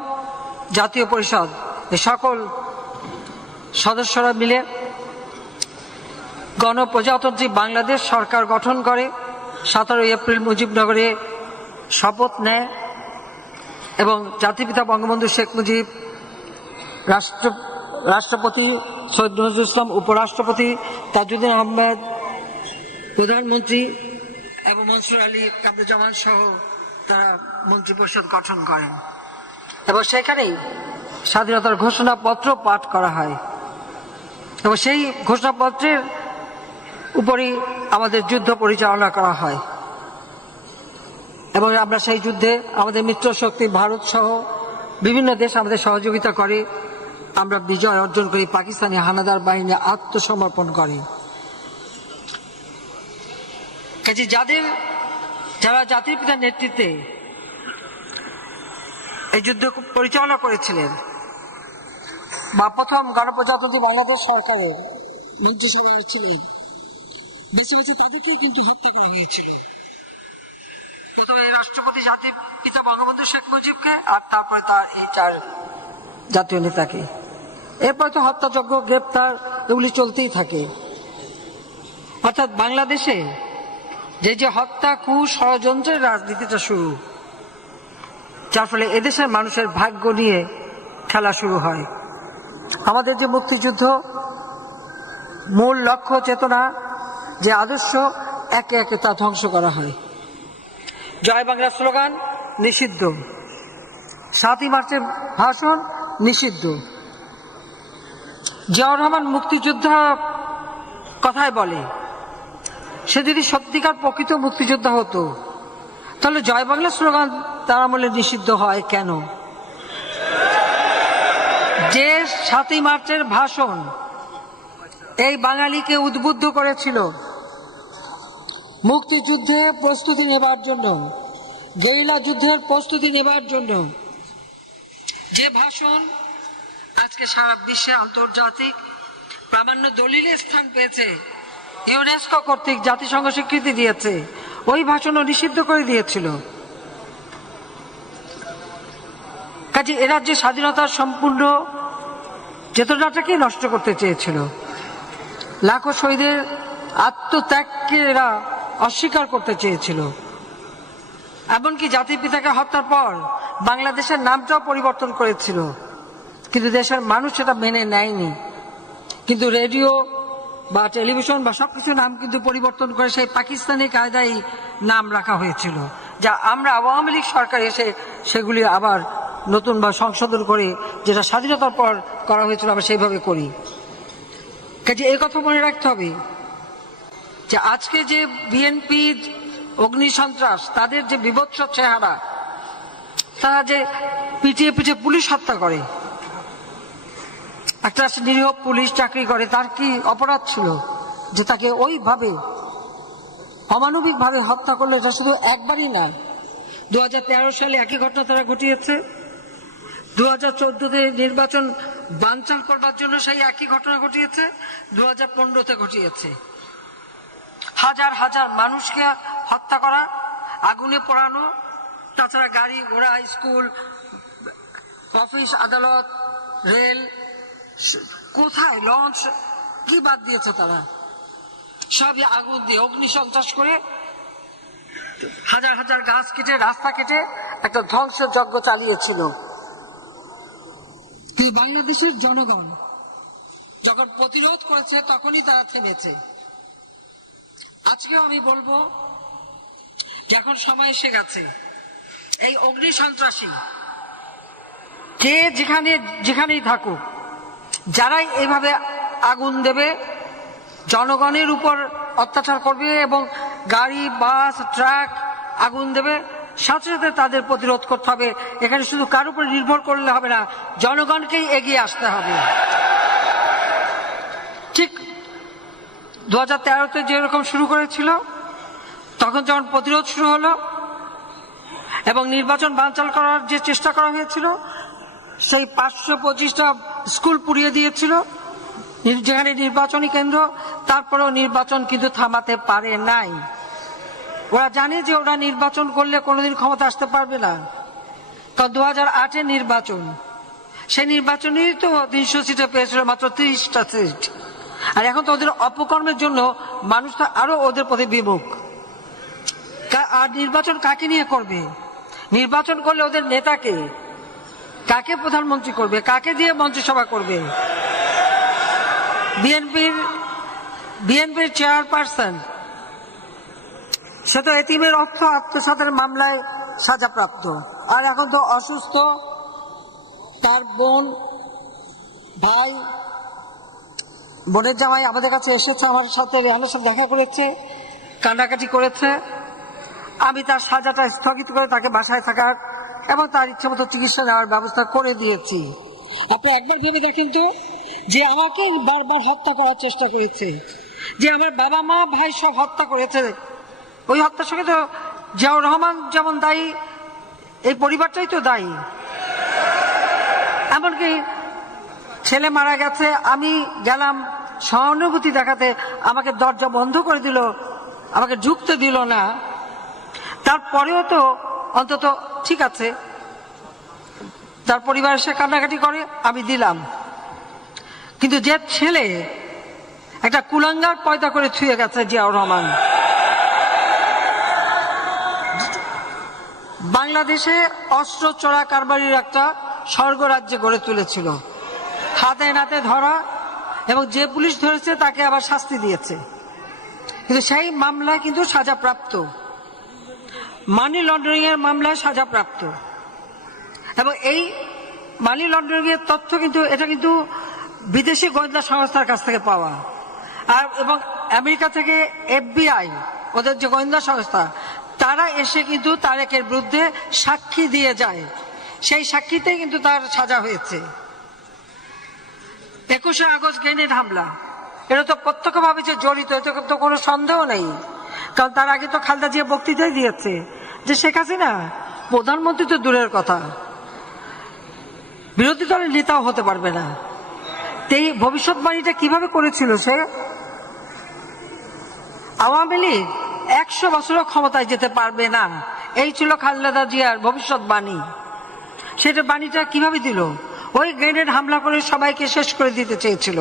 জাতীয় পরিষদ, এই সকল সদস্যরা মিলে গণপ্রজাতন্ত্রী বাংলাদেশ সরকার গঠন করে। 17 এপ্রিল মুজিবনগরে শপথ নেয় এবং জাতিপিতা বঙ্গবন্ধু শেখ মুজিব, রাষ্ট্রপতি সৈয়দ নজরুল ইসলাম, উপরাষ্ট্রপতি তাজউদ্দিন আহমেদ, প্রধানমন্ত্রী এবং মনসুর আলী কামরুজ্জামান সহ তারা মন্ত্রিপরিষদ গঠন করেন। এবং সেখানেই স্বাধীনতার ঘোষণাপত্র পাঠ করা হয়, এবং সেই ঘোষণাপত্রের উপরই আমাদের যুদ্ধ পরিচালনা করা হয়। এবং আমরা সেই যুদ্ধে আমাদের মিত্র শক্তি ভারত সহ বিভিন্ন দেশ আমাদের সহযোগিতা করে, আমরা বিজয় অর্জন করি। পাকিস্তানি হানাদার বাহিনী আত্মসমর্পণ করে। কাজে যারা জাতির পিতার নেতৃত্বে এই যুদ্ধ পরিচালনা করেছিলেন, বা প্রথম গণপ্রজাতন্ত্রী বাংলাদেশ সরকারের মন্ত্রিসভায় ছিলেন, বেছে বেছে তাদেরকেই কিন্তু হত্যা করা হয়েছিল। প্রথমে রাষ্ট্রপতি জাতির পিতা বঙ্গবন্ধু শেখ মুজিবকে, আর তারপরে তার এই 4 জাতীয় নেতাকে। এরপরে তো হত্যাযজ্ঞ, গ্রেপ্তার, এগুলি চলতেই থাকে। অর্থাৎ বাংলাদেশে যে হত্যা, ষড়যন্ত্রের রাজনীতিটা শুরু, যার ফলে এদেশের মানুষের ভাগ্য নিয়ে খেলা শুরু হয়। আমাদের যে মুক্তিযুদ্ধ, মূল লক্ষ্য, চেতনা, যে আদর্শ, একে একে তা ধ্বংস করা হয়। জয় বাংলা স্লোগান নিষিদ্ধ, 7ই মার্চের ভাষণ নিষিদ্ধ। জিয়াউর রহমান মুক্তিযোদ্ধা কথায় বলে, সে যদি সত্যিকার প্রকৃত মুক্তিযোদ্ধা হতো, তাহলে জয় বাংলা স্লোগান তার আমলে নিষিদ্ধ হয় কেন? যে 7ই মার্চের ভাষণ এই বাঙালিকে উদ্বুদ্ধ করেছিল মুক্তিযুদ্ধে প্রস্তুতি নেবার জন্য, গেরিলা যুদ্ধের প্রস্তুতি নেবার জন্য, যে ভাষণ আজকে সারা বিশ্বে আন্তর্জাতিক প্রামাণ্য দলিলে স্থান পেয়েছে, ইউনেস্কো কর্তৃক জাতিসংঘ স্বীকৃতি দিয়েছে, ওই ভাষণও নিষিদ্ধ করে দিয়েছিল। কাজে এরা যে স্বাধীনতার সম্পূর্ণ চেতনাটাকে নষ্ট করতে চেয়েছিল, লাখো শহীদের আত্মত্যাগকে এরা অস্বীকার করতে চেয়েছিল। এমনকি জাতির পিতাকে হত্যার পর বাংলাদেশের নামটাও পরিবর্তন করেছিল, কিন্তু দেশের মানুষ সেটা মেনে নেয়নি। কিন্তু রেডিও বা টেলিভিশন বা সবকিছু নাম কিন্তু পরিবর্তন করে সেই পাকিস্তানি কায়দায় নাম রাখা হয়েছিল, যা আমরা আওয়ামী লীগ সরকার এসে সেগুলি আবার নতুন বা সংশোধন করে যেটা স্বাধীনতার পর করা হয়েছিল আমরা সেইভাবে করি। কাজে এই কথা মনে রাখতে হবে যে আজকে যে বিএনপি অগ্নি সন্ত্রাস, তাদের যে বিভৎস চেহারা, তারা যে পিটিয়ে পিটিয়ে পুলিশ হত্যা করে, একটা নিরীহ পুলিশ চাকরি করে, তার কি অপরাধ ছিল যে তাকে ওইভাবে অমানবিক ভাবে হত্যা করলো? এটা শুধু একবারই না, 2013 সালে একই ঘটনা তারা ঘটিয়েছে, 2014-তে নির্বাচন বানচাল করবার জন্য সেই একই ঘটনা ঘটিয়েছে, 2015-তে ঘটিয়েছে। হাজার হাজার মানুষকে হত্যা করা, আগুনে পোড়ানো, তাছাড়া গাড়ি ঘোড়া, স্কুল, অফিস, আদালত, রেল, কোথায় লঞ্চ, কি বাদ দিয়েছে তারা? সবই আগুন দিয়ে অগ্নি সন্ত্রাস করে হাজার হাজার গাছ কেটে, রাস্তা কেটে একটা ধ্বংসযজ্ঞ চালিয়েছিল। বাংলাদেশের জনগণ যখন প্রতিরোধ করেছে তখনই তারা থেমেছে। আজকেও আমি বলবো যে এখন সময় এসে গেছে, এই অগ্নি সন্ত্রাসী কে যেখানেই থাকুক, যারাই এইভাবে আগুন দেবে, জনগণের উপর অত্যাচার করবে এবং গাড়ি, বাস, ট্রাক আগুন দেবে, সাথে সাথে তাদের প্রতিরোধ করতে হবে। এখানে শুধু কার উপর নির্ভর করলে হবে না, জনগণকেই এগিয়ে আসতে হবে। ঠিক 2013-তে যেরকম শুরু করেছিল, তখন যখন প্রতিরোধ শুরু হলো এবং নির্বাচন বানচাল করার যে চেষ্টা করা হয়েছিল, সেই 525টা স্কুল পুড়িয়ে দিয়েছিল যেখানে নির্বাচনী কেন্দ্র, তারপরেও নির্বাচন কিন্তু থামাতে পারে নাই। ওরা জানে যে ওরা নির্বাচন করলে কোনোদিন ক্ষমতা আসতে পারবে না, কারণ 2008-এর নির্বাচন, সেই নির্বাচনেই তো 300 সিটে পেয়েছিল, মাত্র 30টা সিট। আর এখন তো ওদের অপকর্মের জন্য মানুষ তো আরো ওদের প্রতি বিমুখ। আর নির্বাচন কাকে নিয়ে করবে? নির্বাচন করলে ওদের নেতাকে, কাকে প্রধানমন্ত্রী করবে, কাকে দিয়ে মন্ত্রিসভা করবে? বিএনপির চেয়ারপারসন, সে তো এতিমের অর্থ আত্মসাতের মামলায় সাজাপ্রাপ্ত, আর এখন তো অসুস্থ। তার বোনের জামাই আমাদের কাছে এসেছে, আমার সাথে রেহানের সাথে দেখা করেছে, কান্নাকাটি করেছে। আমি তার সাজাটা স্থগিত করে তাকে বাসায় থাকার এবং তার ইচ্ছে মতো চিকিৎসা নেওয়ার ব্যবস্থা করে দিয়েছি। আপনি একবার ভেবে দেখেন তো, যে আমাকে বারবার হত্যা করার চেষ্টা করেছে, যে আমার বাবা মা ভাই সব হত্যা করেছে, ওই হত্যার সঙ্গে তো জিয়াউর রহমান যেমন দায়ী, এই পরিবারটাই তো দায়ী। এমনকি ছেলে মারা গেছে, আমি গেলাম সহানুভূতি দেখাতে, আমাকে দরজা বন্ধ করে দিল, আমাকে ঢুকতে দিল না। তারপরেও তো অন্তত ঠিক আছে, তার পরিবার এসে কান্নাকাটি করে, আমি দিলাম। কিন্তু যে ছেলে একটা কুলাঙ্গার পয়দা করে ছুঁয়ে গেছে জিয়াউর রহমান, বাংলাদেশে অস্ত্র চোরা কারবারির একটা স্বর্গরাজ্যে গড়ে তুলেছিল, হাতে নাতে ধরা, এবং যে পুলিশ ধরেছে তাকে আবার শাস্তি দিয়েছে। কিন্তু সেই মামলায় কিন্তু সাজাপ্রাপ্ত, মানি লন্ডারিং এর মামলায় সাজাপ্রাপ্ত। এবং এই মানি লন্ডারিং এর তথ্য কিন্তু এটা কিন্তু বিদেশি গোয়েন্দা সংস্থার কাছ থেকে পাওয়া, আর এবং আমেরিকা থেকে FBI, ওদের যে গোয়েন্দা সংস্থা, তারা এসে কিন্তু তারেকের বিরুদ্ধে সাক্ষী দিয়ে যায়। সেই সাক্ষীতে কিন্তু তার সাজা হয়েছে। 21শে আগস্ট গ্রেনেড হামলা, এটা তো প্রত্যক্ষভাবে যে জড়িত, এতে তো কোনো সন্দেহ নেই। কারণ তার আগে তো খালেদা জিয়া বক্তৃতাই দিয়েছে যে শেখ হাসিনা প্রধানমন্ত্রী তো দূরের কথা, বিরোধী দলের নেতাও হতে পারবে না। এই ভবিষ্যৎবাণীটা কিভাবে করেছিল সে? আওয়ামী লীগ 100 বছরও ক্ষমতায় যেতে পারবে না, এই ছিল খালেদা জিয়ার ভবিষ্যৎবাণী। সেটা বাণীটা কিভাবে দিল? ওই গ্রেনেড হামলা করে সবাইকে শেষ করে দিতে চেয়েছিল,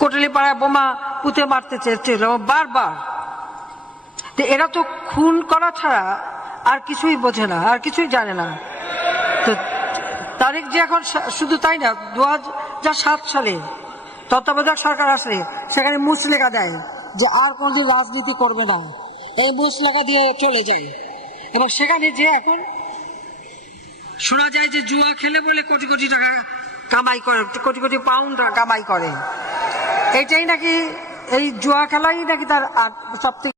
কোটালীপাড়ায় বোমা পুঁতে মারতে চেয়েছিল বারবার। তো এরা তো খুন করা ছাড়া আর কিছুই বোঝে না, আর কিছুই জানে না। তো তারেক যে এখন শুধু তাই না, 2007 সালে তত্ত্বাবধায়ক সরকার আসলে সেখানে মুচলেখা দেয় যে আর কোনদিন রাজনীতি করবে না, এই মুচলেখা দিয়ে চলে যায়। এবং সেখানে যে এখন শোনা যায় যে জুয়া খেলে বলে কোটি কোটি টাকা কামাই করে, কোটি কোটি পাউন্ড কামাই করে। এটাই নাকি, এই জুয়া খেলাই নাকি তার সবথেকে